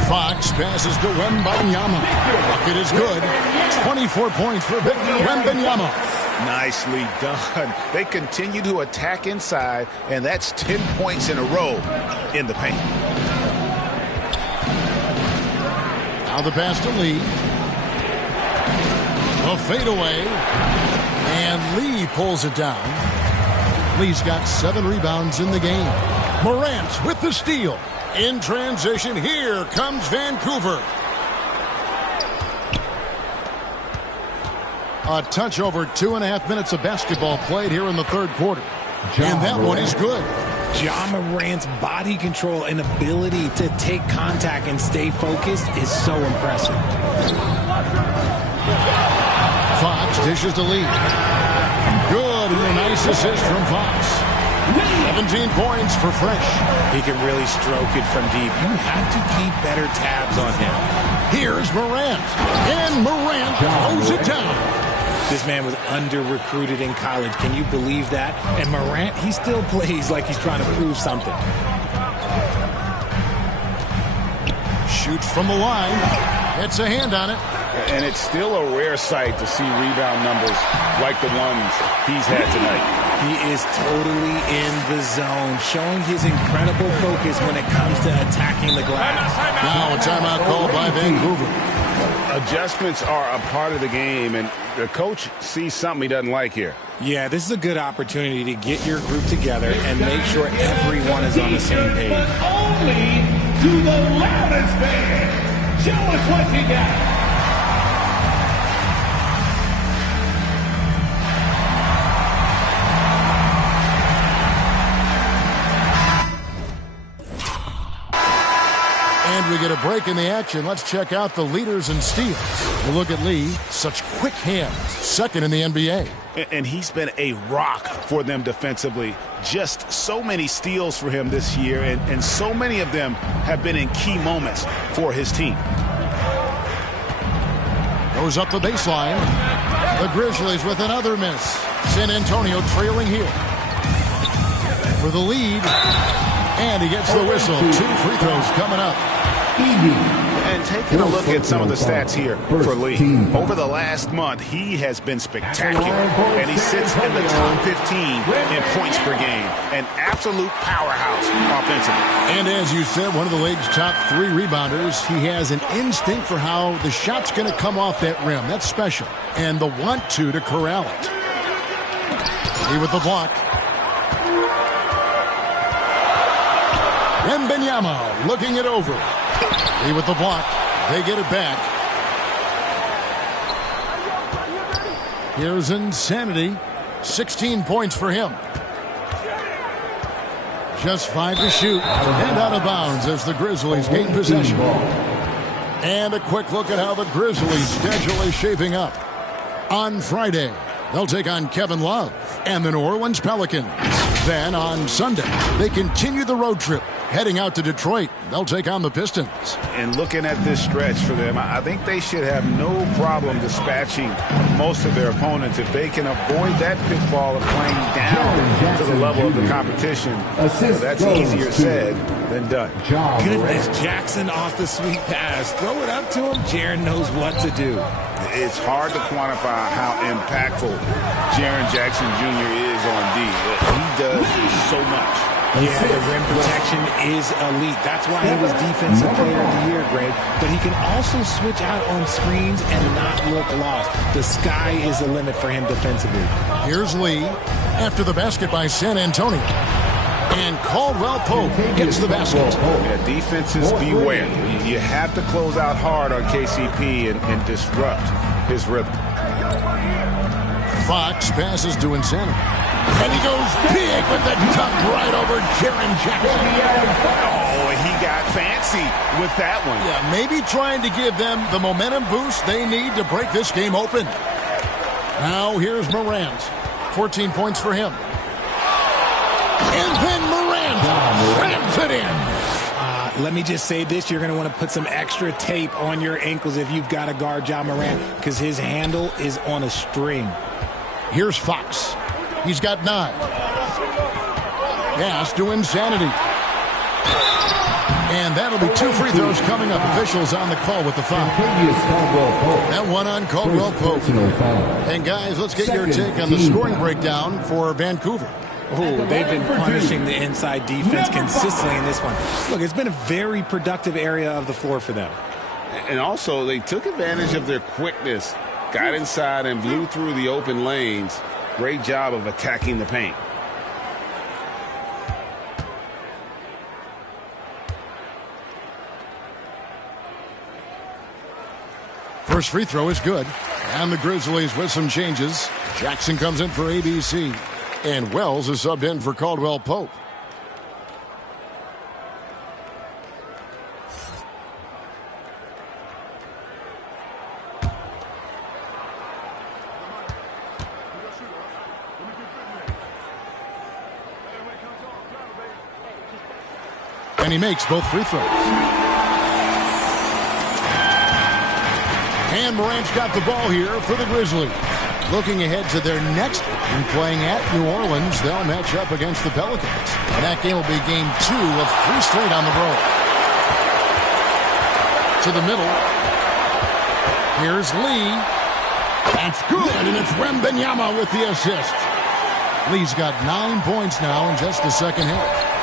Fox passes to Wembanyama. Bucket is good. 24 points for Victor Wembanyama. Nicely done. They continue to attack inside, and that's 10 points in a row in the paint. Now the pass to Lee. A fadeaway. And Lee pulls it down. Lee's got 7 rebounds in the game. Morant with the steal. In transition, here comes Vancouver. A touch over 2.5 minutes of basketball played here in the third quarter. And that one is good. Ja Morant's body control and ability to take contact and stay focused is so impressive. Fox dishes to Lee. Good, and a nice assist from Fox. 17 points for Fresh. He can really stroke it from deep. You have to keep better tabs on him. Here's Morant. And Morant throws it down. This man was under-recruited in college. Can you believe that? And Morant, he still plays like he's trying to prove something. Shoots from the line. It's a hand on it. And it's still a rare sight to see rebound numbers like the ones he's had tonight. He is totally in the zone, showing his incredible focus when it comes to attacking the glass. Now a timeout called by Vancouver. Adjustments are a part of the game, and the coach sees something he doesn't like here. Yeah, this is a good opportunity to get your group together and make sure everyone is on the same page. Only to the loudest fan. Show us what you got. And we get a break in the action. Let's check out the leaders in steals. We'll look at Lee. Such quick hands. Second in the NBA. And he's been a rock for them defensively. Just so many steals for him this year, and so many of them have been in key moments for his team. Goes up the baseline. The Grizzlies with another miss. San Antonio trailing here. For the lead. And he gets the whistle. 2 free throws coming up. And taking a look at some of the stats here for Lee. Over the last month, he has been spectacular. And he sits in the top 15 in points per game. An absolute powerhouse offensively. And as you said, one of the league's top 3 rebounders. He has an instinct for how the shot's going to come off that rim. That's special. And the want-to corral it. Lee with the block. Wembanyama looking it over. Lee with the block. They get it back. Here's Insanity. 16 points for him. Just 5 to shoot. And out of bounds as the Grizzlies gain possession. And a quick look at how the Grizzlies' schedule is shaping up. On Friday, they'll take on Kevin Love and the New Orleans Pelicans. Then on Sunday, they continue the road trip, heading out to Detroit. They'll take on the Pistons. And looking at this stretch for them, I think they should have no problem dispatching most of their opponents if they can avoid that pitfall of playing down to the level of the competition. That's easier said than done. Goodness, Jackson off the sweet pass. Throw it up to him. Jaren knows what to do. It's hard to quantify how impactful Jaren Jackson Jr. is on D. He does so much. Yeah, the rim protection is elite. That's why he was Defensive Player of the Year, Greg. But he can also switch out on screens and not look lost. The sky is the limit for him defensively. Here's Lee after the basket by San Antonio. And Caldwell Pope gets the basket. Yeah, defenses beware. You have to close out hard on KCP and disrupt his rhythm. Fox passes to Insanity. And he goes big with the dunk right over Jaren Jackson. Oh, he got fancy with that one. Yeah, maybe trying to give them the momentum boost they need to break this game open. Now here's Morant. 14 points for him. And then Morant rams it in. Let me just say this. You're going to want to put some extra tape on your ankles if you've got to guard Ja Morant because his handle is on a string. Here's Fox. He's got 9. Pass to Insanity. And that'll be 2 free throws coming up. Officials on the call with the foul. That one on Caldwell Pope. And guys, let's get your take on the scoring breakdown for Vancouver. Oh, they've been punishing the inside defense consistently in this one. Look, it's been a very productive area of the floor for them. And also, they took advantage of their quickness, got inside and blew through the open lanes. Great job of attacking the paint. First free throw is good. And the Grizzlies with some changes. Jackson comes in for ABC. And Wells is subbed in for Caldwell Pope. And he makes both free throws. And Morant's got the ball here for the Grizzlies. Looking ahead to their next and playing at New Orleans, they'll match up against the Pelicans. And that game will be game 2 of 3 straight on the road. To the middle. Here's Lee. That's good, and it's Wembanyama with the assist. Lee's got 9 points now in just the second half.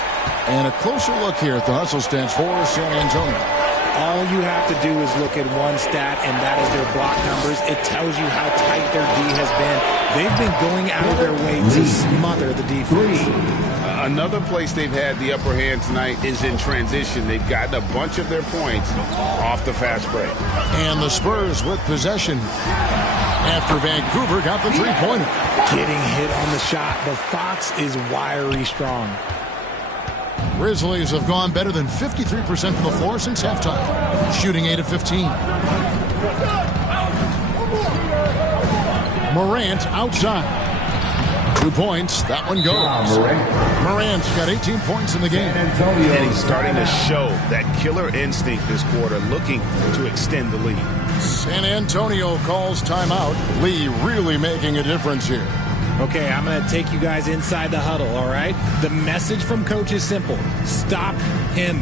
And a closer look here at the hustle stats for San Antonio. All you have to do is look at one stat, and that is their block numbers. It tells you how tight their D has been. They've been going out of their way to smother the defense. Another place they've had the upper hand tonight is in transition. They've gotten a bunch of their points off the fast break. And the Spurs with possession after Vancouver got the three-pointer. Getting hit on the shot, but Fox is wiry strong. Grizzlies have gone better than 53% from the floor since halftime, shooting 8 of 15. Morant outside. 2 points. That one goes. Morant's got 18 points in the game. And he's starting to show that killer instinct this quarter, looking to extend the lead. San Antonio calls timeout. Lee really making a difference here. Okay, I'm going to take you guys inside the huddle, all right? The message from Coach is simple. Stop him.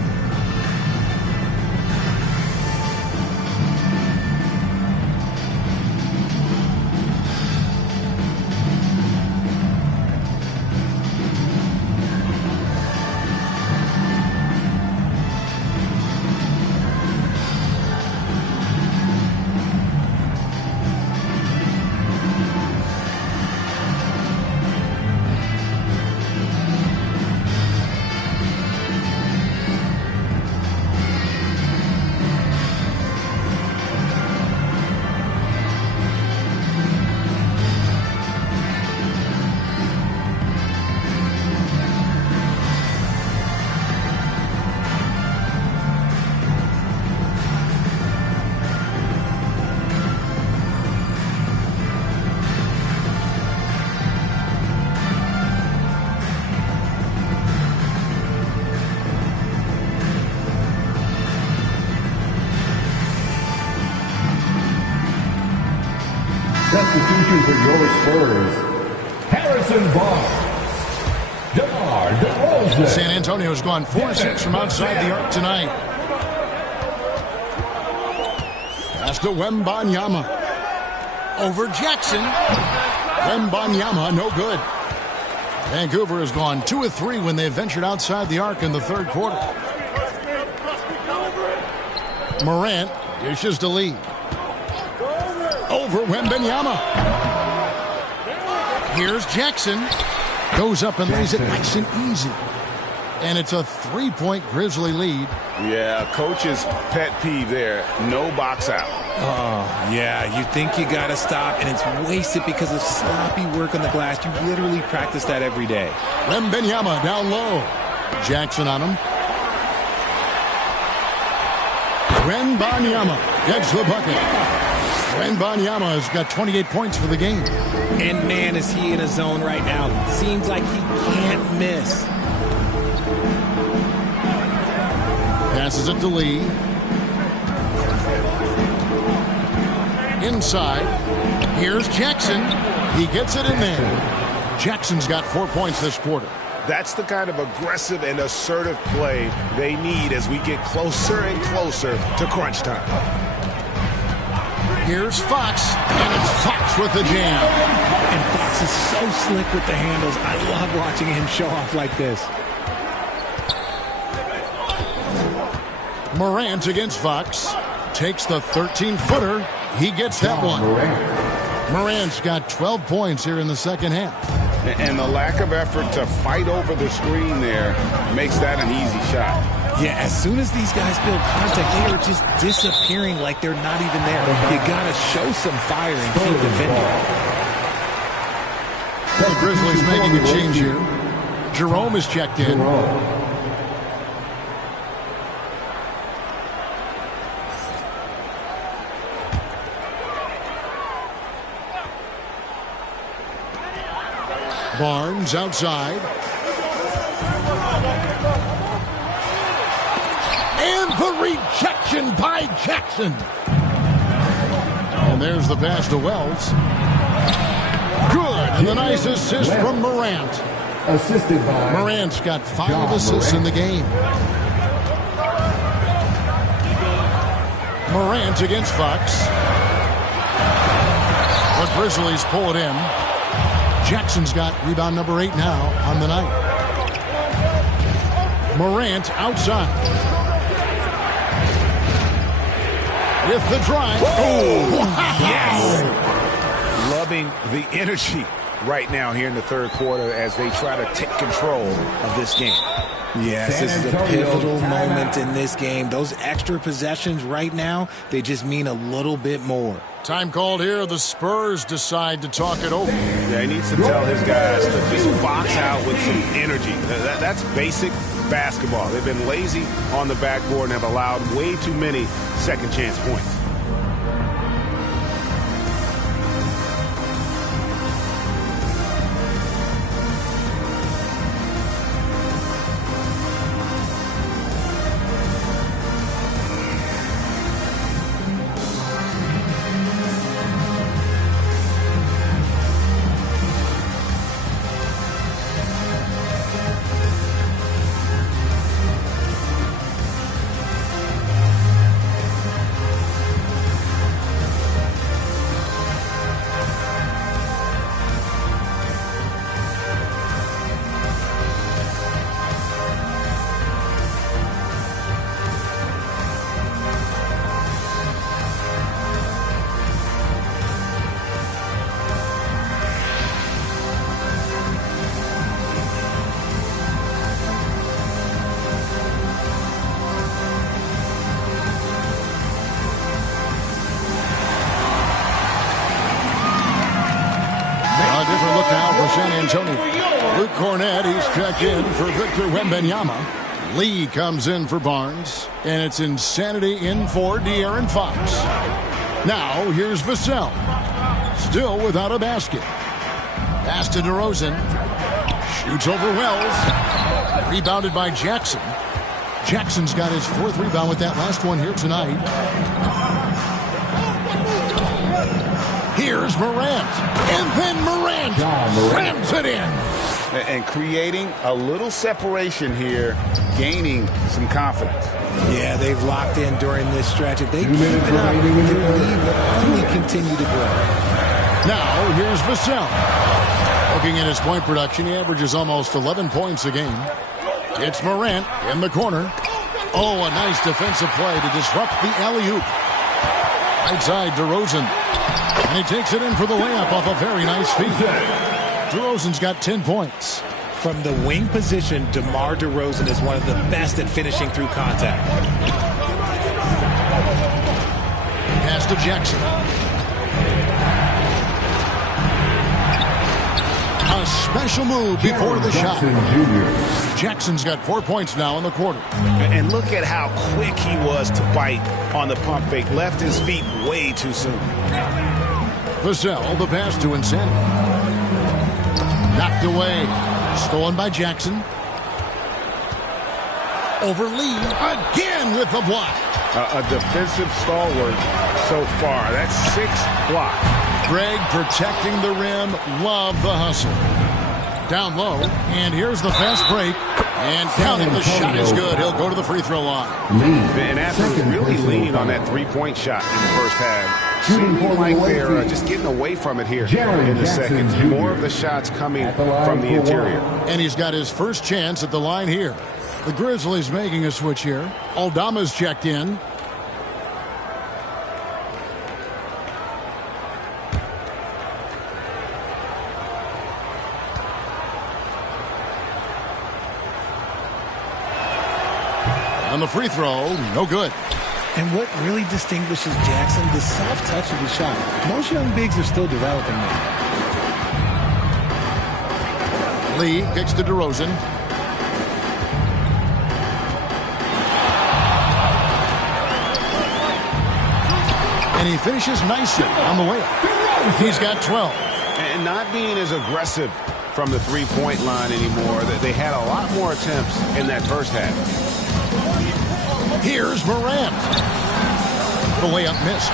substitution for your Spurs, Harrison Barnes, DeMar DeRozan. San Antonio's gone 4-6 from outside the arc tonight. Pass to Wembanyama. Over Jackson. Wembanyama, no good. Vancouver has gone 2 of 3 when they ventured outside the arc in the third quarter. Morant dishes to Lee. Over Wembanyama. Here's Jackson. Goes up and lays it nice and easy. And it's a 3-point Grizzly lead. Yeah, coach's pet peeve there. No box out. Oh, yeah, you think you got to stop, and it's wasted because of sloppy work on the glass. You literally practice that every day. Wembanyama down low. Jackson on him. Wembanyama gets the bucket. Wembanyama has got 28 points for the game. And man, is he in a zone right now. Seems like he can't miss. Passes it to Lee. Inside. Here's Jackson. He gets it in there. Jackson's got 4 points this quarter. That's the kind of aggressive and assertive play they need as we get closer and closer to crunch time. Here's Fox, and it's Fox with the jam. And Fox is so slick with the handles. I love watching him show off like this. Morant against Fox. Takes the 13-footer. He gets that one. Morant's got 12 points here in the second half. And the lack of effort to fight over the screen there makes that an easy shot. Yeah, as soon as these guys feel contact, they are just disappearing like they're not even there. You got to show some fire and keep defending. The Grizzlies making a change here. Jerome is checked in. Barnes outside. And the rejection by Jackson. And there's the pass to Wells. Good. And the nice assist from Morant. Assisted by Morant's got 5 assists in the game. Morant against Fox. The Grizzlies pull it in. Jackson's got rebound number 8 now on the night. Morant outside. With the drive. Oh, yes. Loving the energy right now here in the third quarter as they try to take control of this game. Yes, this is a pivotal moment in this game. Those extra possessions right now, they just mean a little bit more. Time called here. The Spurs decide to talk it over. Yeah, he needs to tell his guys to just box out with some energy. That's basic basketball. They've been lazy on the backboard and have allowed way too many second chance points. San Antonio. Luke Cornett, he's checked in for Victor Wembanyama. Lee comes in for Barnes. And it's insanity in for De'Aaron Fox. Now, here's Vassell. Still without a basket. Pass to DeRozan. Shoots over Wells. Rebounded by Jackson. Jackson's got his 4th rebound with that last one here tonight. Here's Morant. And then Morant rams it in. And creating a little separation here, gaining some confidence. Yeah, they've locked in during this stretch. If they keep it up, their lead will only continue to grow. Now, here's Vassell. Looking at his point production, he averages almost 11 points a game. It's Morant in the corner. Oh, a nice defensive play to disrupt the alley-oop. Right side, DeRozan. And he takes it in for the layup off a very nice feed. DeRozan's got 10 points. From the wing position, DeMar DeRozan is one of the best at finishing through contact. Pass to Jackson. A special move before the shot. Jackson's got 4 points now in the quarter. And look at how quick he was to bite on the pump fake. Left his feet way too soon. Vassell, the pass to Insanity. Knocked away. Stolen by Jackson. Over Lee. Again with the block. A defensive stalwart so far. That's 6 blocks. Greg protecting the rim. Love the hustle. Down low. And here's the fast break. And counting, the shot is good. He'll go to the free throw line. And after really leaning on that three-point shot in the first half, seeming like they're just getting away from it here in the second. More of the shots coming from the interior. And he's got his first chance at the line here. The Grizzlies making a switch here. Aldama's checked in. On the free throw, no good. And what really distinguishes Jackson, the soft touch of the shot. Most young bigs are still developing that. Lee kicks to DeRozan. And he finishes nicely on the layup. He's got 12. And not being as aggressive from the three-point line anymore. They had a lot more attempts in that first half. Here's Morant. The layup missed.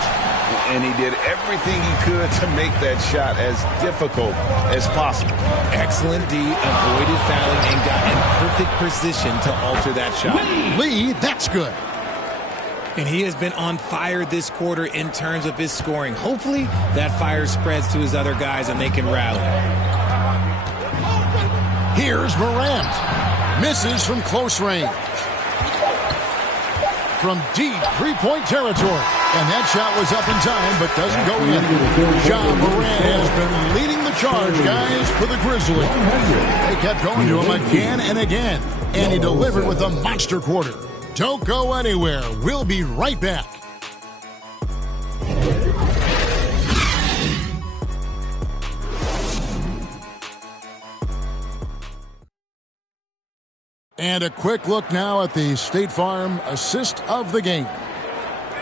And he did everything he could to make that shot as difficult as possible. Excellent D, avoided fouling, and got in perfect position to alter that shot. Lee, that's good. And he has been on fire this quarter in terms of his scoring. Hopefully, that fire spreads to his other guys and they can rally. Here's Morant. Misses from close range. From deep three-point territory. And that shot was up in time, but doesn't go in. Ja Morant has been leading the charge, guys, for the Grizzlies. They kept going to him again and again. And he delivered with a monster quarter. Don't go anywhere. We'll be right back. And a quick look now at the State Farm assist of the game.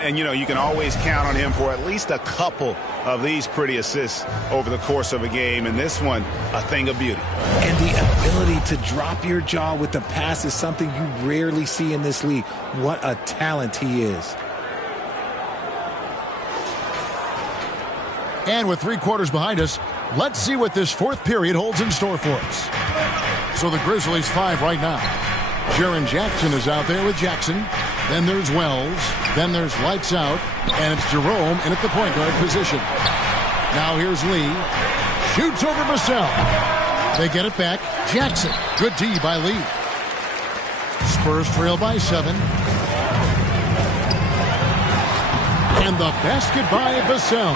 And, you know, you can always count on him for at least a couple of these pretty assists over the course of a game. And this one, a thing of beauty. And the ability to drop your jaw with the pass is something you rarely see in this league. What a talent he is. And with 3 quarters behind us, let's see what this fourth period holds in store for us. So the Grizzlies 5 right now. Jaren Jackson is out there with Jackson. Then there's Wells. Then there's lights out. And it's Jerome in at the point guard position. Now here's Lee. Shoots over Vassell. They get it back. Jackson. Good D by Lee. Spurs trail by 7. And the basket by Vassell.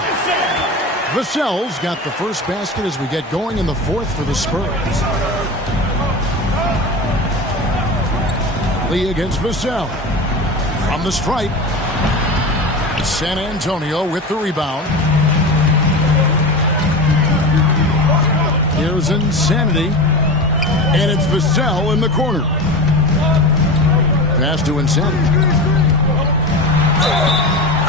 Vassell's got the first basket as we get going in the fourth for the Spurs. Lee against Vassell. From the stripe. San Antonio with the rebound. Here's Insanity. And it's Vassell in the corner. Pass to Insanity.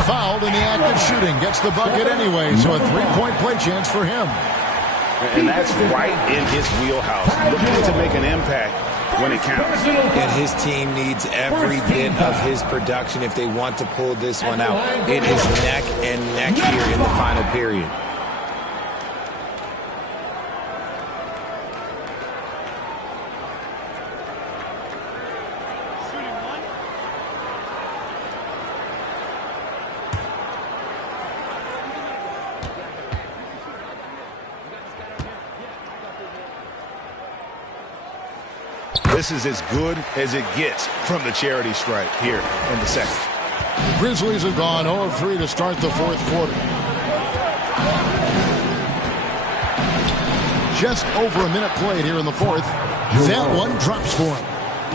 Fouled in the act of shooting. Gets the bucket anyway, so a 3-point play chance for him. And that's right in his wheelhouse. Looking to make an impact when it counts. And his team needs every bit of his production if they want to pull this one out. It is neck and neck here in the final period. This is as good as it gets from the charity stripe here in the second. The Grizzlies have gone 0 of 3 to start the fourth quarter. Just over a minute played here in the fourth. That one drops for him.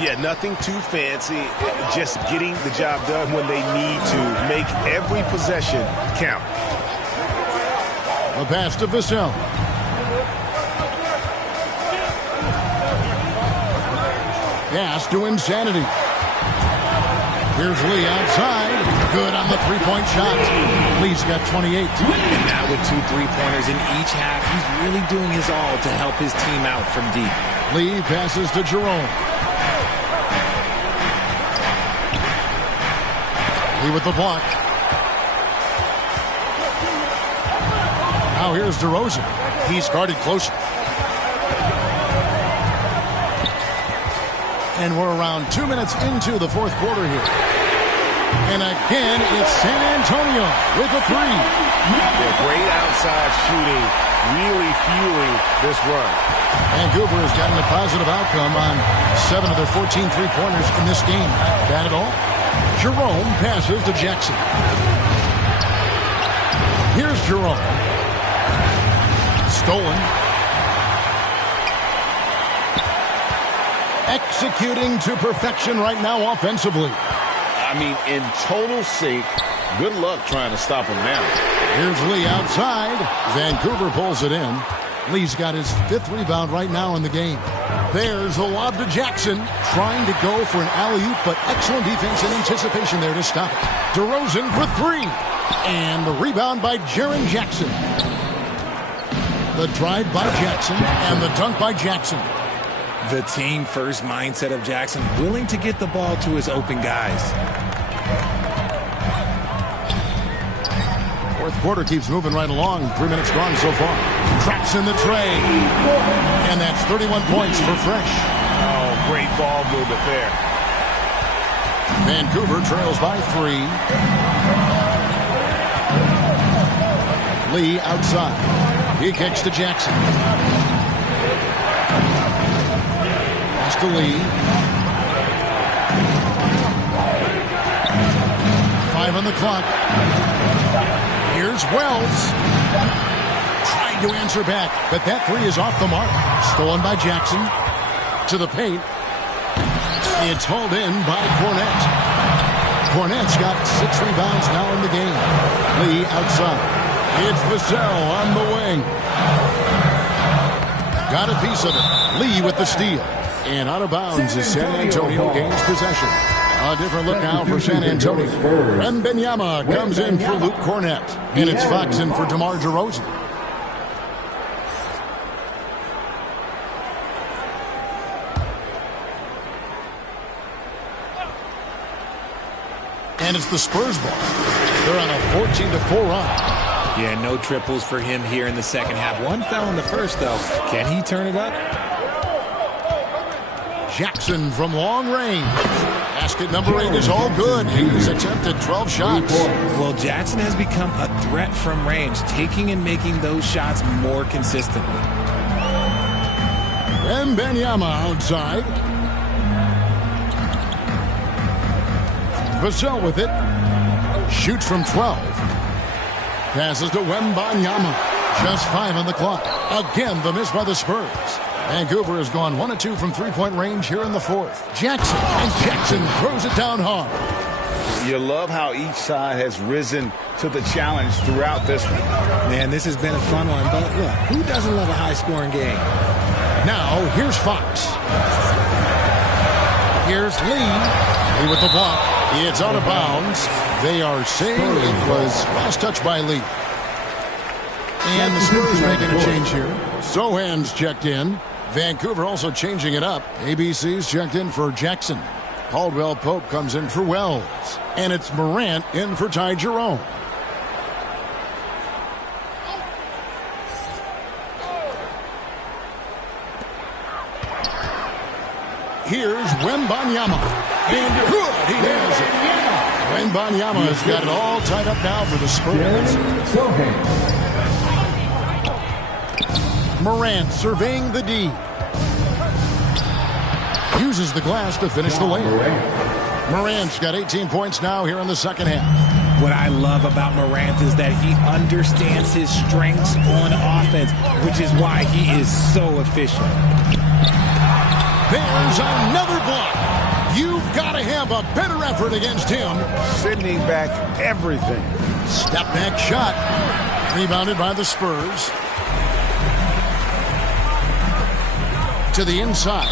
Yeah, nothing too fancy. Just getting the job done when they need to. Make every possession count. A pass to Vassell. Pass to Insanity. Here's Lee outside. Good on the three-point shot. Lee's got 28. And now with 2 3-pointers in each half, he's really doing his all to help his team out from deep. Lee passes to Jerome. Lee with the block. Now here's DeRozan. He's guarded closer. And we're around 2 minutes into the fourth quarter here. And again, it's San Antonio with a three. Yeah, great outside shooting, really fueling this run. Vancouver has gotten a positive outcome on 7 of their 14 three-pointers in this game. Bad at all? Jerome passes to Jackson. Here's Jerome. Stolen. Executing to perfection right now offensively. I mean, in total sync. Good luck trying to stop him now. Here's Lee outside. Vancouver pulls it in. Lee's got his 5th rebound right now in the game. There's a lob to Jackson. Trying to go for an alley-oop, but excellent defense and anticipation there to stop it. DeRozan for 3. And the rebound by Jaren Jackson. The drive by Jackson and the dunk by Jackson. The team-first mindset of Jackson, willing to get the ball to his open guys. Fourth quarter keeps moving right along. 3 minutes gone so far. Traps in the tray. And that's 31 points for Fresh. Oh, great ball movement there. Vancouver trails by 3. Lee outside. He kicks to Jackson. To Lee. 5 on the clock. Here's Wells. Trying to answer back, but that 3 is off the mark. Stolen by Jackson. To the paint. It's hauled in by Cornette. Cornette's got 6 rebounds now in the game. Lee outside. It's Vassell on the wing. Got a piece of it. Lee with the steal. And out of bounds as San Antonio gains possession. A different look now for San Antonio. Wembanyama comes in for Luke Cornette. And it's Fox in for DeMar DeRozan. And it's the Spurs ball. They're on a 14-4 run. Yeah, no triples for him here in the second half. One fell in the first, though. Can he turn it up? Jackson from long range. Basket number 8 is all good. He's attempted 12 shots. Well, Jackson has become a threat from range, taking and making those shots more consistently. Wembanyama outside. Vassell with it. Shoots from 12. Passes to Wembanyama. Just 5 on the clock. Again, the miss by the Spurs. Vancouver has gone 1 of 2 from three-point range here in the fourth. Jackson, and Jackson throws it down hard. You love how each side has risen to the challenge throughout this one. Man, this has been a fun one, but look, who doesn't love a high-scoring game? Now, here's Fox. Here's Lee. Lee with the block. It's out of bounds. They are saying it was last touch by Lee. And the Spurs making a change here. Sohan's checked in. Vancouver also changing it up. ABC's checked in for Jackson. Caldwell Pope comes in for Wells. And it's Morant in for Ty Jerome. Here's Wembanyama. And good, he nails it. Wembanyama has got it all tied up now for the Spurs. Morant surveying the D. uses the glass to finish the layup. Morant's got 18 points now here in the second half. What I love about Morant is that he understands his strengths on offense, which is why he is so efficient. There's another block. You've got to have a better effort against him. Sending back everything. Step back shot. Rebounded by the Spurs. To the inside.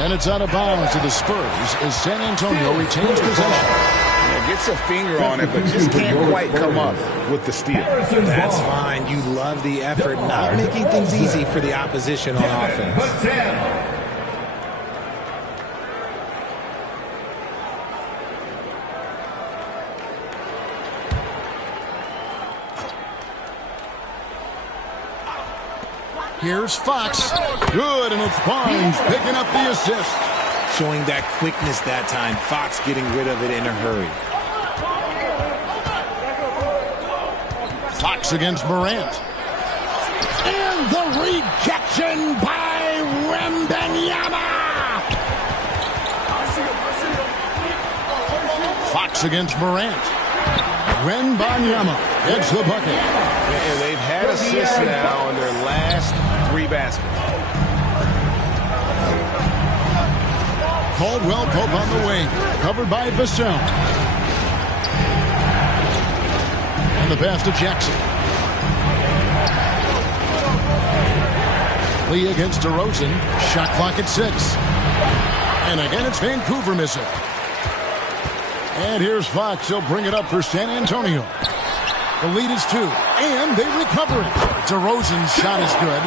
And it's out of bounds to the Spurs as San Antonio retains possession. Yeah, gets a finger on it, but just can't quite come up with the steal. That's fine. You love the effort, not making things easy for the opposition on offense. Here's Fox. Good, and it's Barnes picking up the assist. Showing that quickness that time. Fox getting rid of it in a hurry. Fox against Morant. And the rejection by Wembanyama. Fox against Morant. Wembanyama gets the bucket. And they've had assists now in their last 3 baskets. Caldwell Pope on the wing. Covered by Vassell. And the pass to Jackson. Lee against DeRozan. Shot clock at 6. And again, it's Vancouver missing. And here's Fox. He'll bring it up for San Antonio. The lead is 2. And they recover it. DeRozan's shot is good.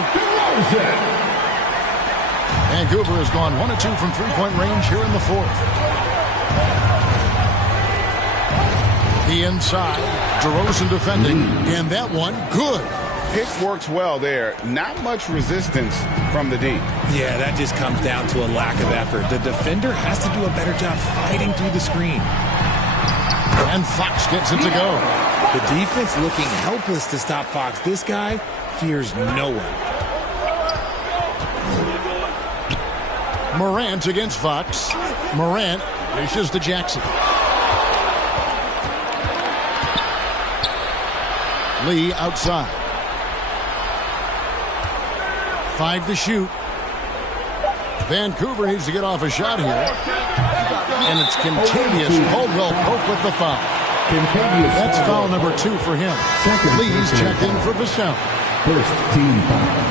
Vancouver has gone 1 of 2 from three-point range here in the 4th. The inside. DeRozan defending. And that one, good. Pick works well there. Not much resistance from the D. Yeah, that just comes down to a lack of effort. The defender has to do a better job fighting through the screen. And Fox gets it to go. The defense looking helpless to stop Fox. This guy fears no one. Morant against Fox. Morant dishes to Jackson. Lee outside. 5 to shoot. Vancouver needs to get off a shot here. And it's Contavious Caldwell Pope with the foul. That's foul number 2 for him. Lee's checked in for Vassell. First team foul.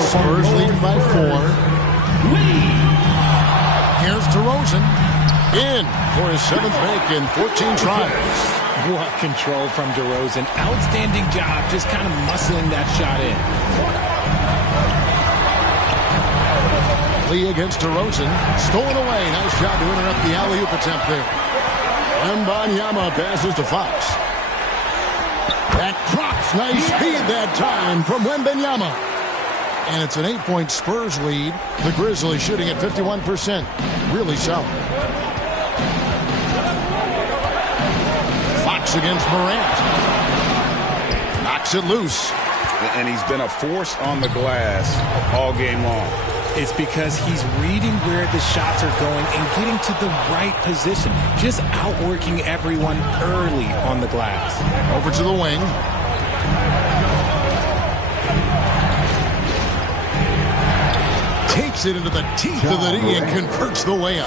Spurs leading by 4. Here's DeRozan. In for his 7th make in 14 tries. What control from DeRozan. Outstanding job just kind of muscling that shot in. Lee against DeRozan. Stolen away. Nice job to interrupt the alley-oop attempt there. Wembanyama passes to Fox. That drops. Nice speed that time from Wembanyama. And it's an 8-point Spurs lead. The Grizzlies shooting at 51%. Really solid. Fox against Morant. Knocks it loose. And he's been a force on the glass all game long. It's because he's reading where the shots are going and getting to the right position. Just outworking everyone early on the glass. Over to the wing. Takes it into the teeth of the D and converts the layup.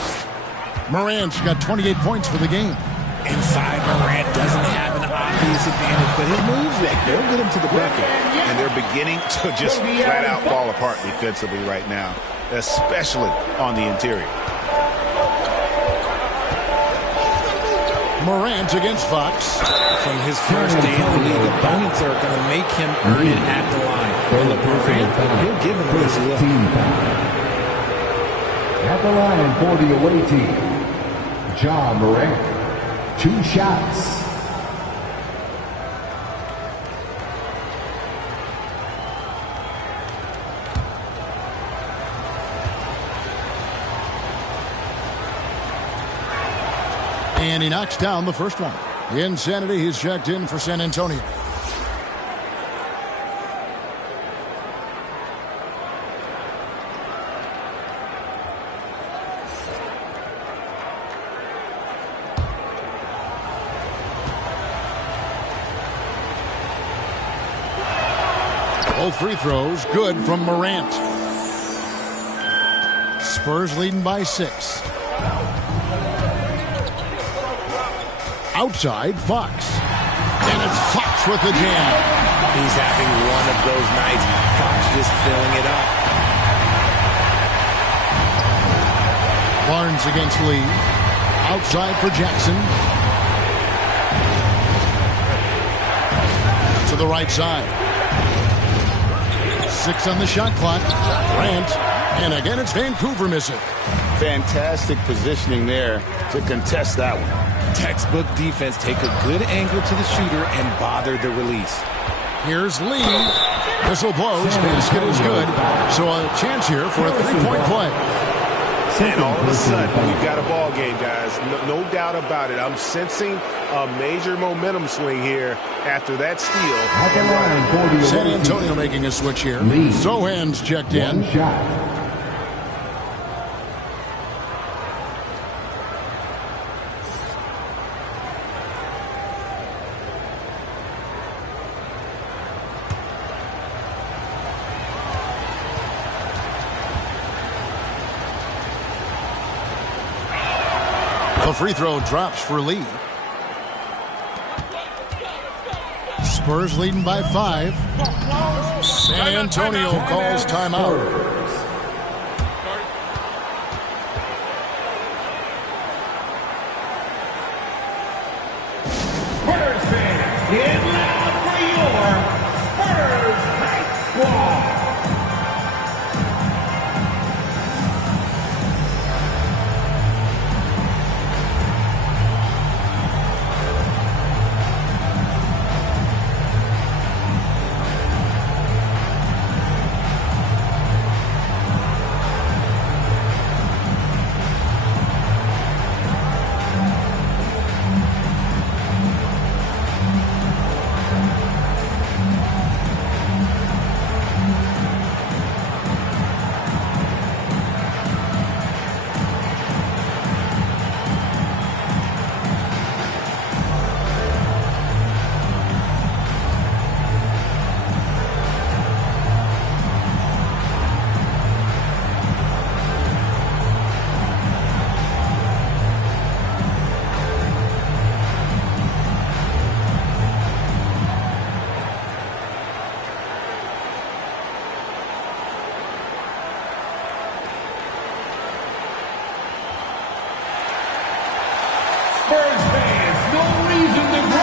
Morant's got 28 points for the game. Inside, Morant doesn't have an obvious advantage, but his moves, they'll get him to the bucket. And they're beginning to just flat out fall apart defensively right now, especially on the interior. Morant against Fox. From his first day in the league, opponents are going to make him earn it at the line. And Morant, he'll give him this look. At the line for the away team, Ja Morant. 2 shots. And he knocks down the first one. Insanity, he's checked in for San Antonio. Both free throws good from Morant. Spurs leading by 6. Outside, Fox. And it's Fox with the jam. He's having one of those nights. Fox just filling it up. Barnes against Lee. Outside for Jackson. To the right side. 6 on the shot clock. Grant. And again, it's Vancouver missing. Fantastic positioning there to contest that one. Textbook defense. Take a good angle to the shooter and bother the release. Here's Lee. Whistle blows. Basket is good. So a chance here for a three-point play. And all of a sudden, we've got a ball game, guys. No doubt about it. I'm sensing a major momentum swing here after that steal. San Antonio making a switch here. Sohan's checked in. The free throw drops for Lee. Spurs leading by 5. San Antonio calls timeout. Spurs fans, get loud for your Spurs Night Squad.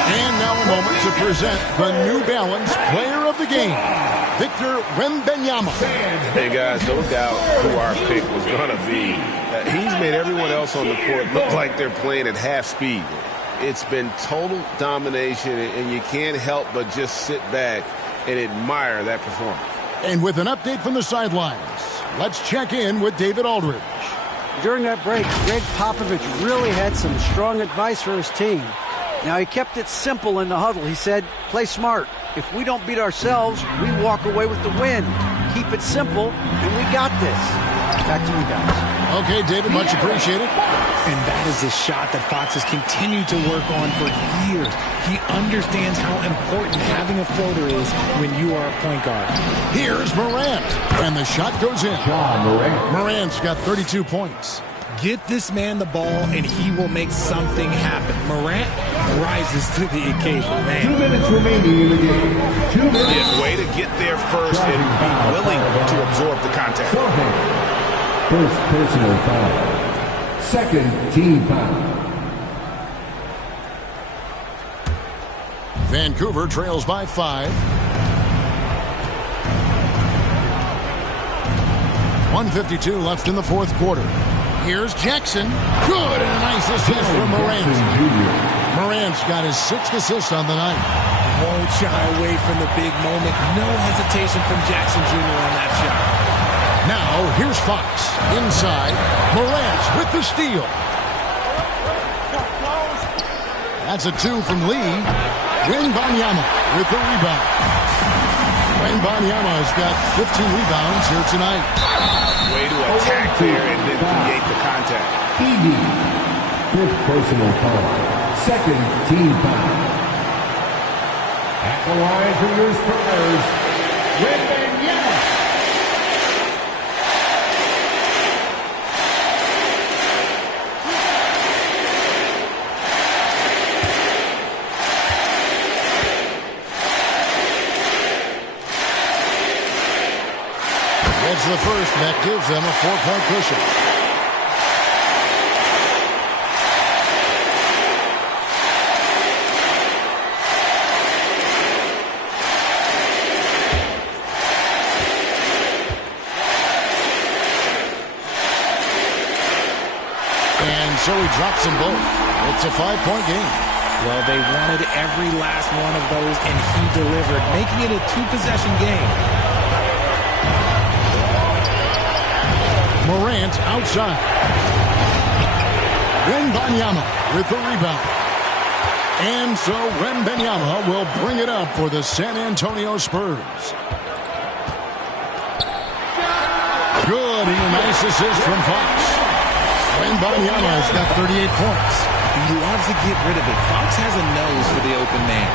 And now a moment to present the New Balance Player of the Game, Victor Wembanyama. Hey guys, no doubt who our pick was going to be. He's made everyone else on the court look like they're playing at half speed. It's been total domination, and you can't help but just sit back and admire that performance. And with an update from the sidelines, let's check in with David Aldridge. During that break, Greg Popovich really had some strong advice for his team. Now, he kept it simple in the huddle. He said, play smart. If we don't beat ourselves, we walk away with the win. Keep it simple, and we got this. Back to you guys. Okay, David, much appreciated. And that is a shot that Fox has continued to work on for years. He understands how important having a floater is when you are a point guard. Here's Morant, and the shot goes in. Morant's got 32 points. Get this man the ball, and he will make something happen. Morant rises to the occasion, man. 2 minutes remaining in the game. 2 minutes. Yeah, way to get there first and be willing to absorb the contact. First personal foul. Second team foul. Vancouver trails by 5. 1:52 left in the fourth quarter. Here's Jackson. Good, and a nice assist from Morant. Morant's got his 6th assist on the night. Won't shy away from the big moment. No hesitation from Jackson Jr. on that shot. Now, here's Fox. Inside. Morant with the steal. That's a 2 from Lee. Wembanyama with the rebound. Wembanyama has got 15 rebounds here tonight. Way to attack there and then create the contact. Easy. 5th personal foul. Second team foul. At the line for your Spurs, Wembanyama. That's the first. That gives them a 4-point cushion. And so he drops them both. It's a 5-point game. Well, they wanted every last one of those, and he delivered, making it a 2-possession game. Morant outside. Wembanyama with the rebound. And so Wembanyama will bring it up for the San Antonio Spurs. Good, and a nice assist from Fox. Wembanyama has got 38 points. He loves to get rid of it. Fox has a nose for the open man.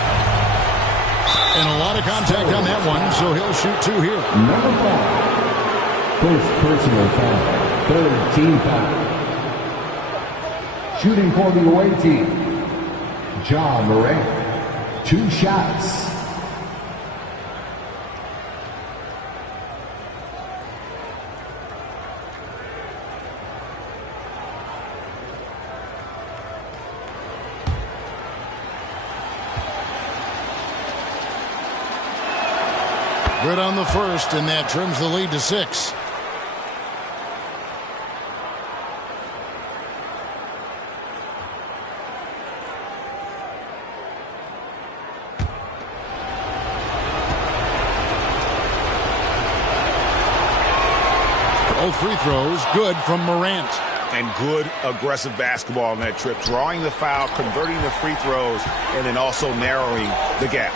And a lot of contact on that one, so he'll shoot 2 here. Number 5. First personal foul. Third team foul. Shooting for the away team, Ja Morant. 2 shots. Good on the first, and that trims the lead to 6. Both free throws good from Morant. And good aggressive basketball on that trip. Drawing the foul, converting the free throws, and then also narrowing the gap.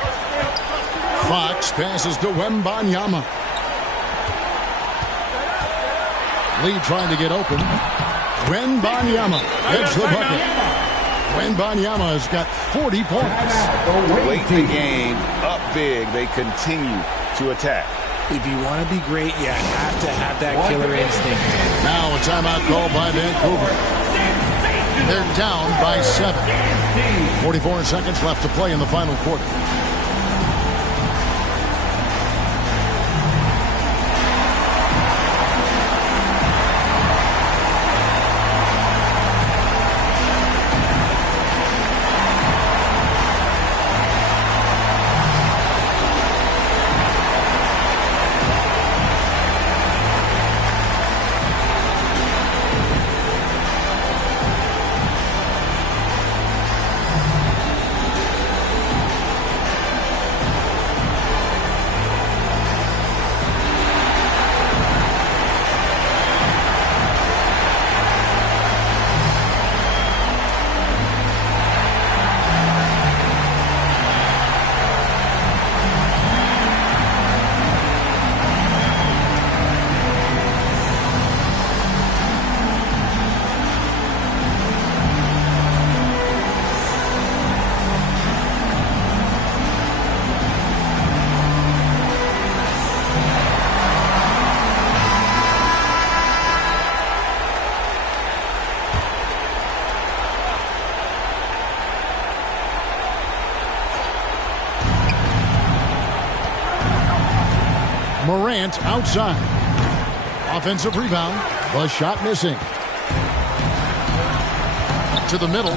Fox passes to Wembanyama. Lee trying to get open. Wembanyama gets the bucket. Wembanyama has got 40 points. Late in the game, up big, they continue to attack. If you want to be great, you have to have that killer instinct. Now a timeout called by Vancouver. They're down by 7. 44 seconds left to play in the final quarter. Morant outside. Offensive rebound. The shot missing. To the middle.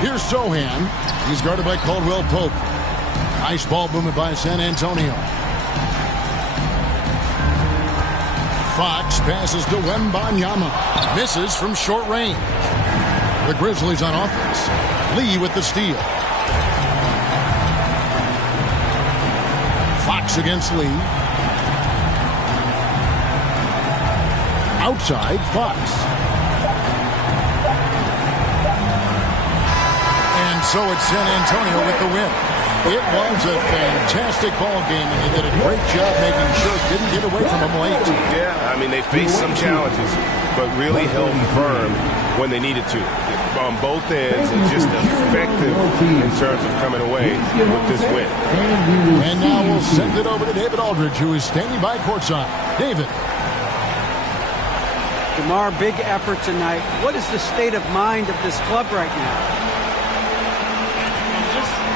Here's Sohan. He's guarded by Caldwell Pope. Nice ball movement by San Antonio. Fox passes to Wembanyama. Misses from short range. The Grizzlies on offense. Lee with the steal. Fox against Lee. Outside, Fox. And so it's San Antonio with the win. It was a fantastic ball game, and they did a great job making sure it didn't get away from them late. Yeah, I mean, they faced some challenges, but really held firm when they needed to. On both ends, and just effective in terms of coming away with this win. And now we'll send it over to David Aldridge, who is standing by courtside. David. DeMar, big effort tonight. What is the state of mind of this club right now?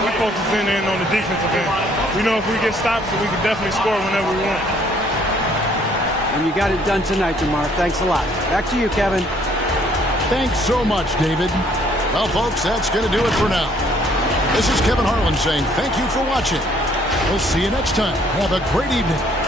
We're focusing in on the defensive end. We know if we get stops, we can definitely score whenever we want. And you got it done tonight, DeMar. Thanks a lot. Back to you, Kevin. Thanks so much, David. Well, folks, that's going to do it for now. This is Kevin Harlan saying thank you for watching. We'll see you next time. Have a great evening.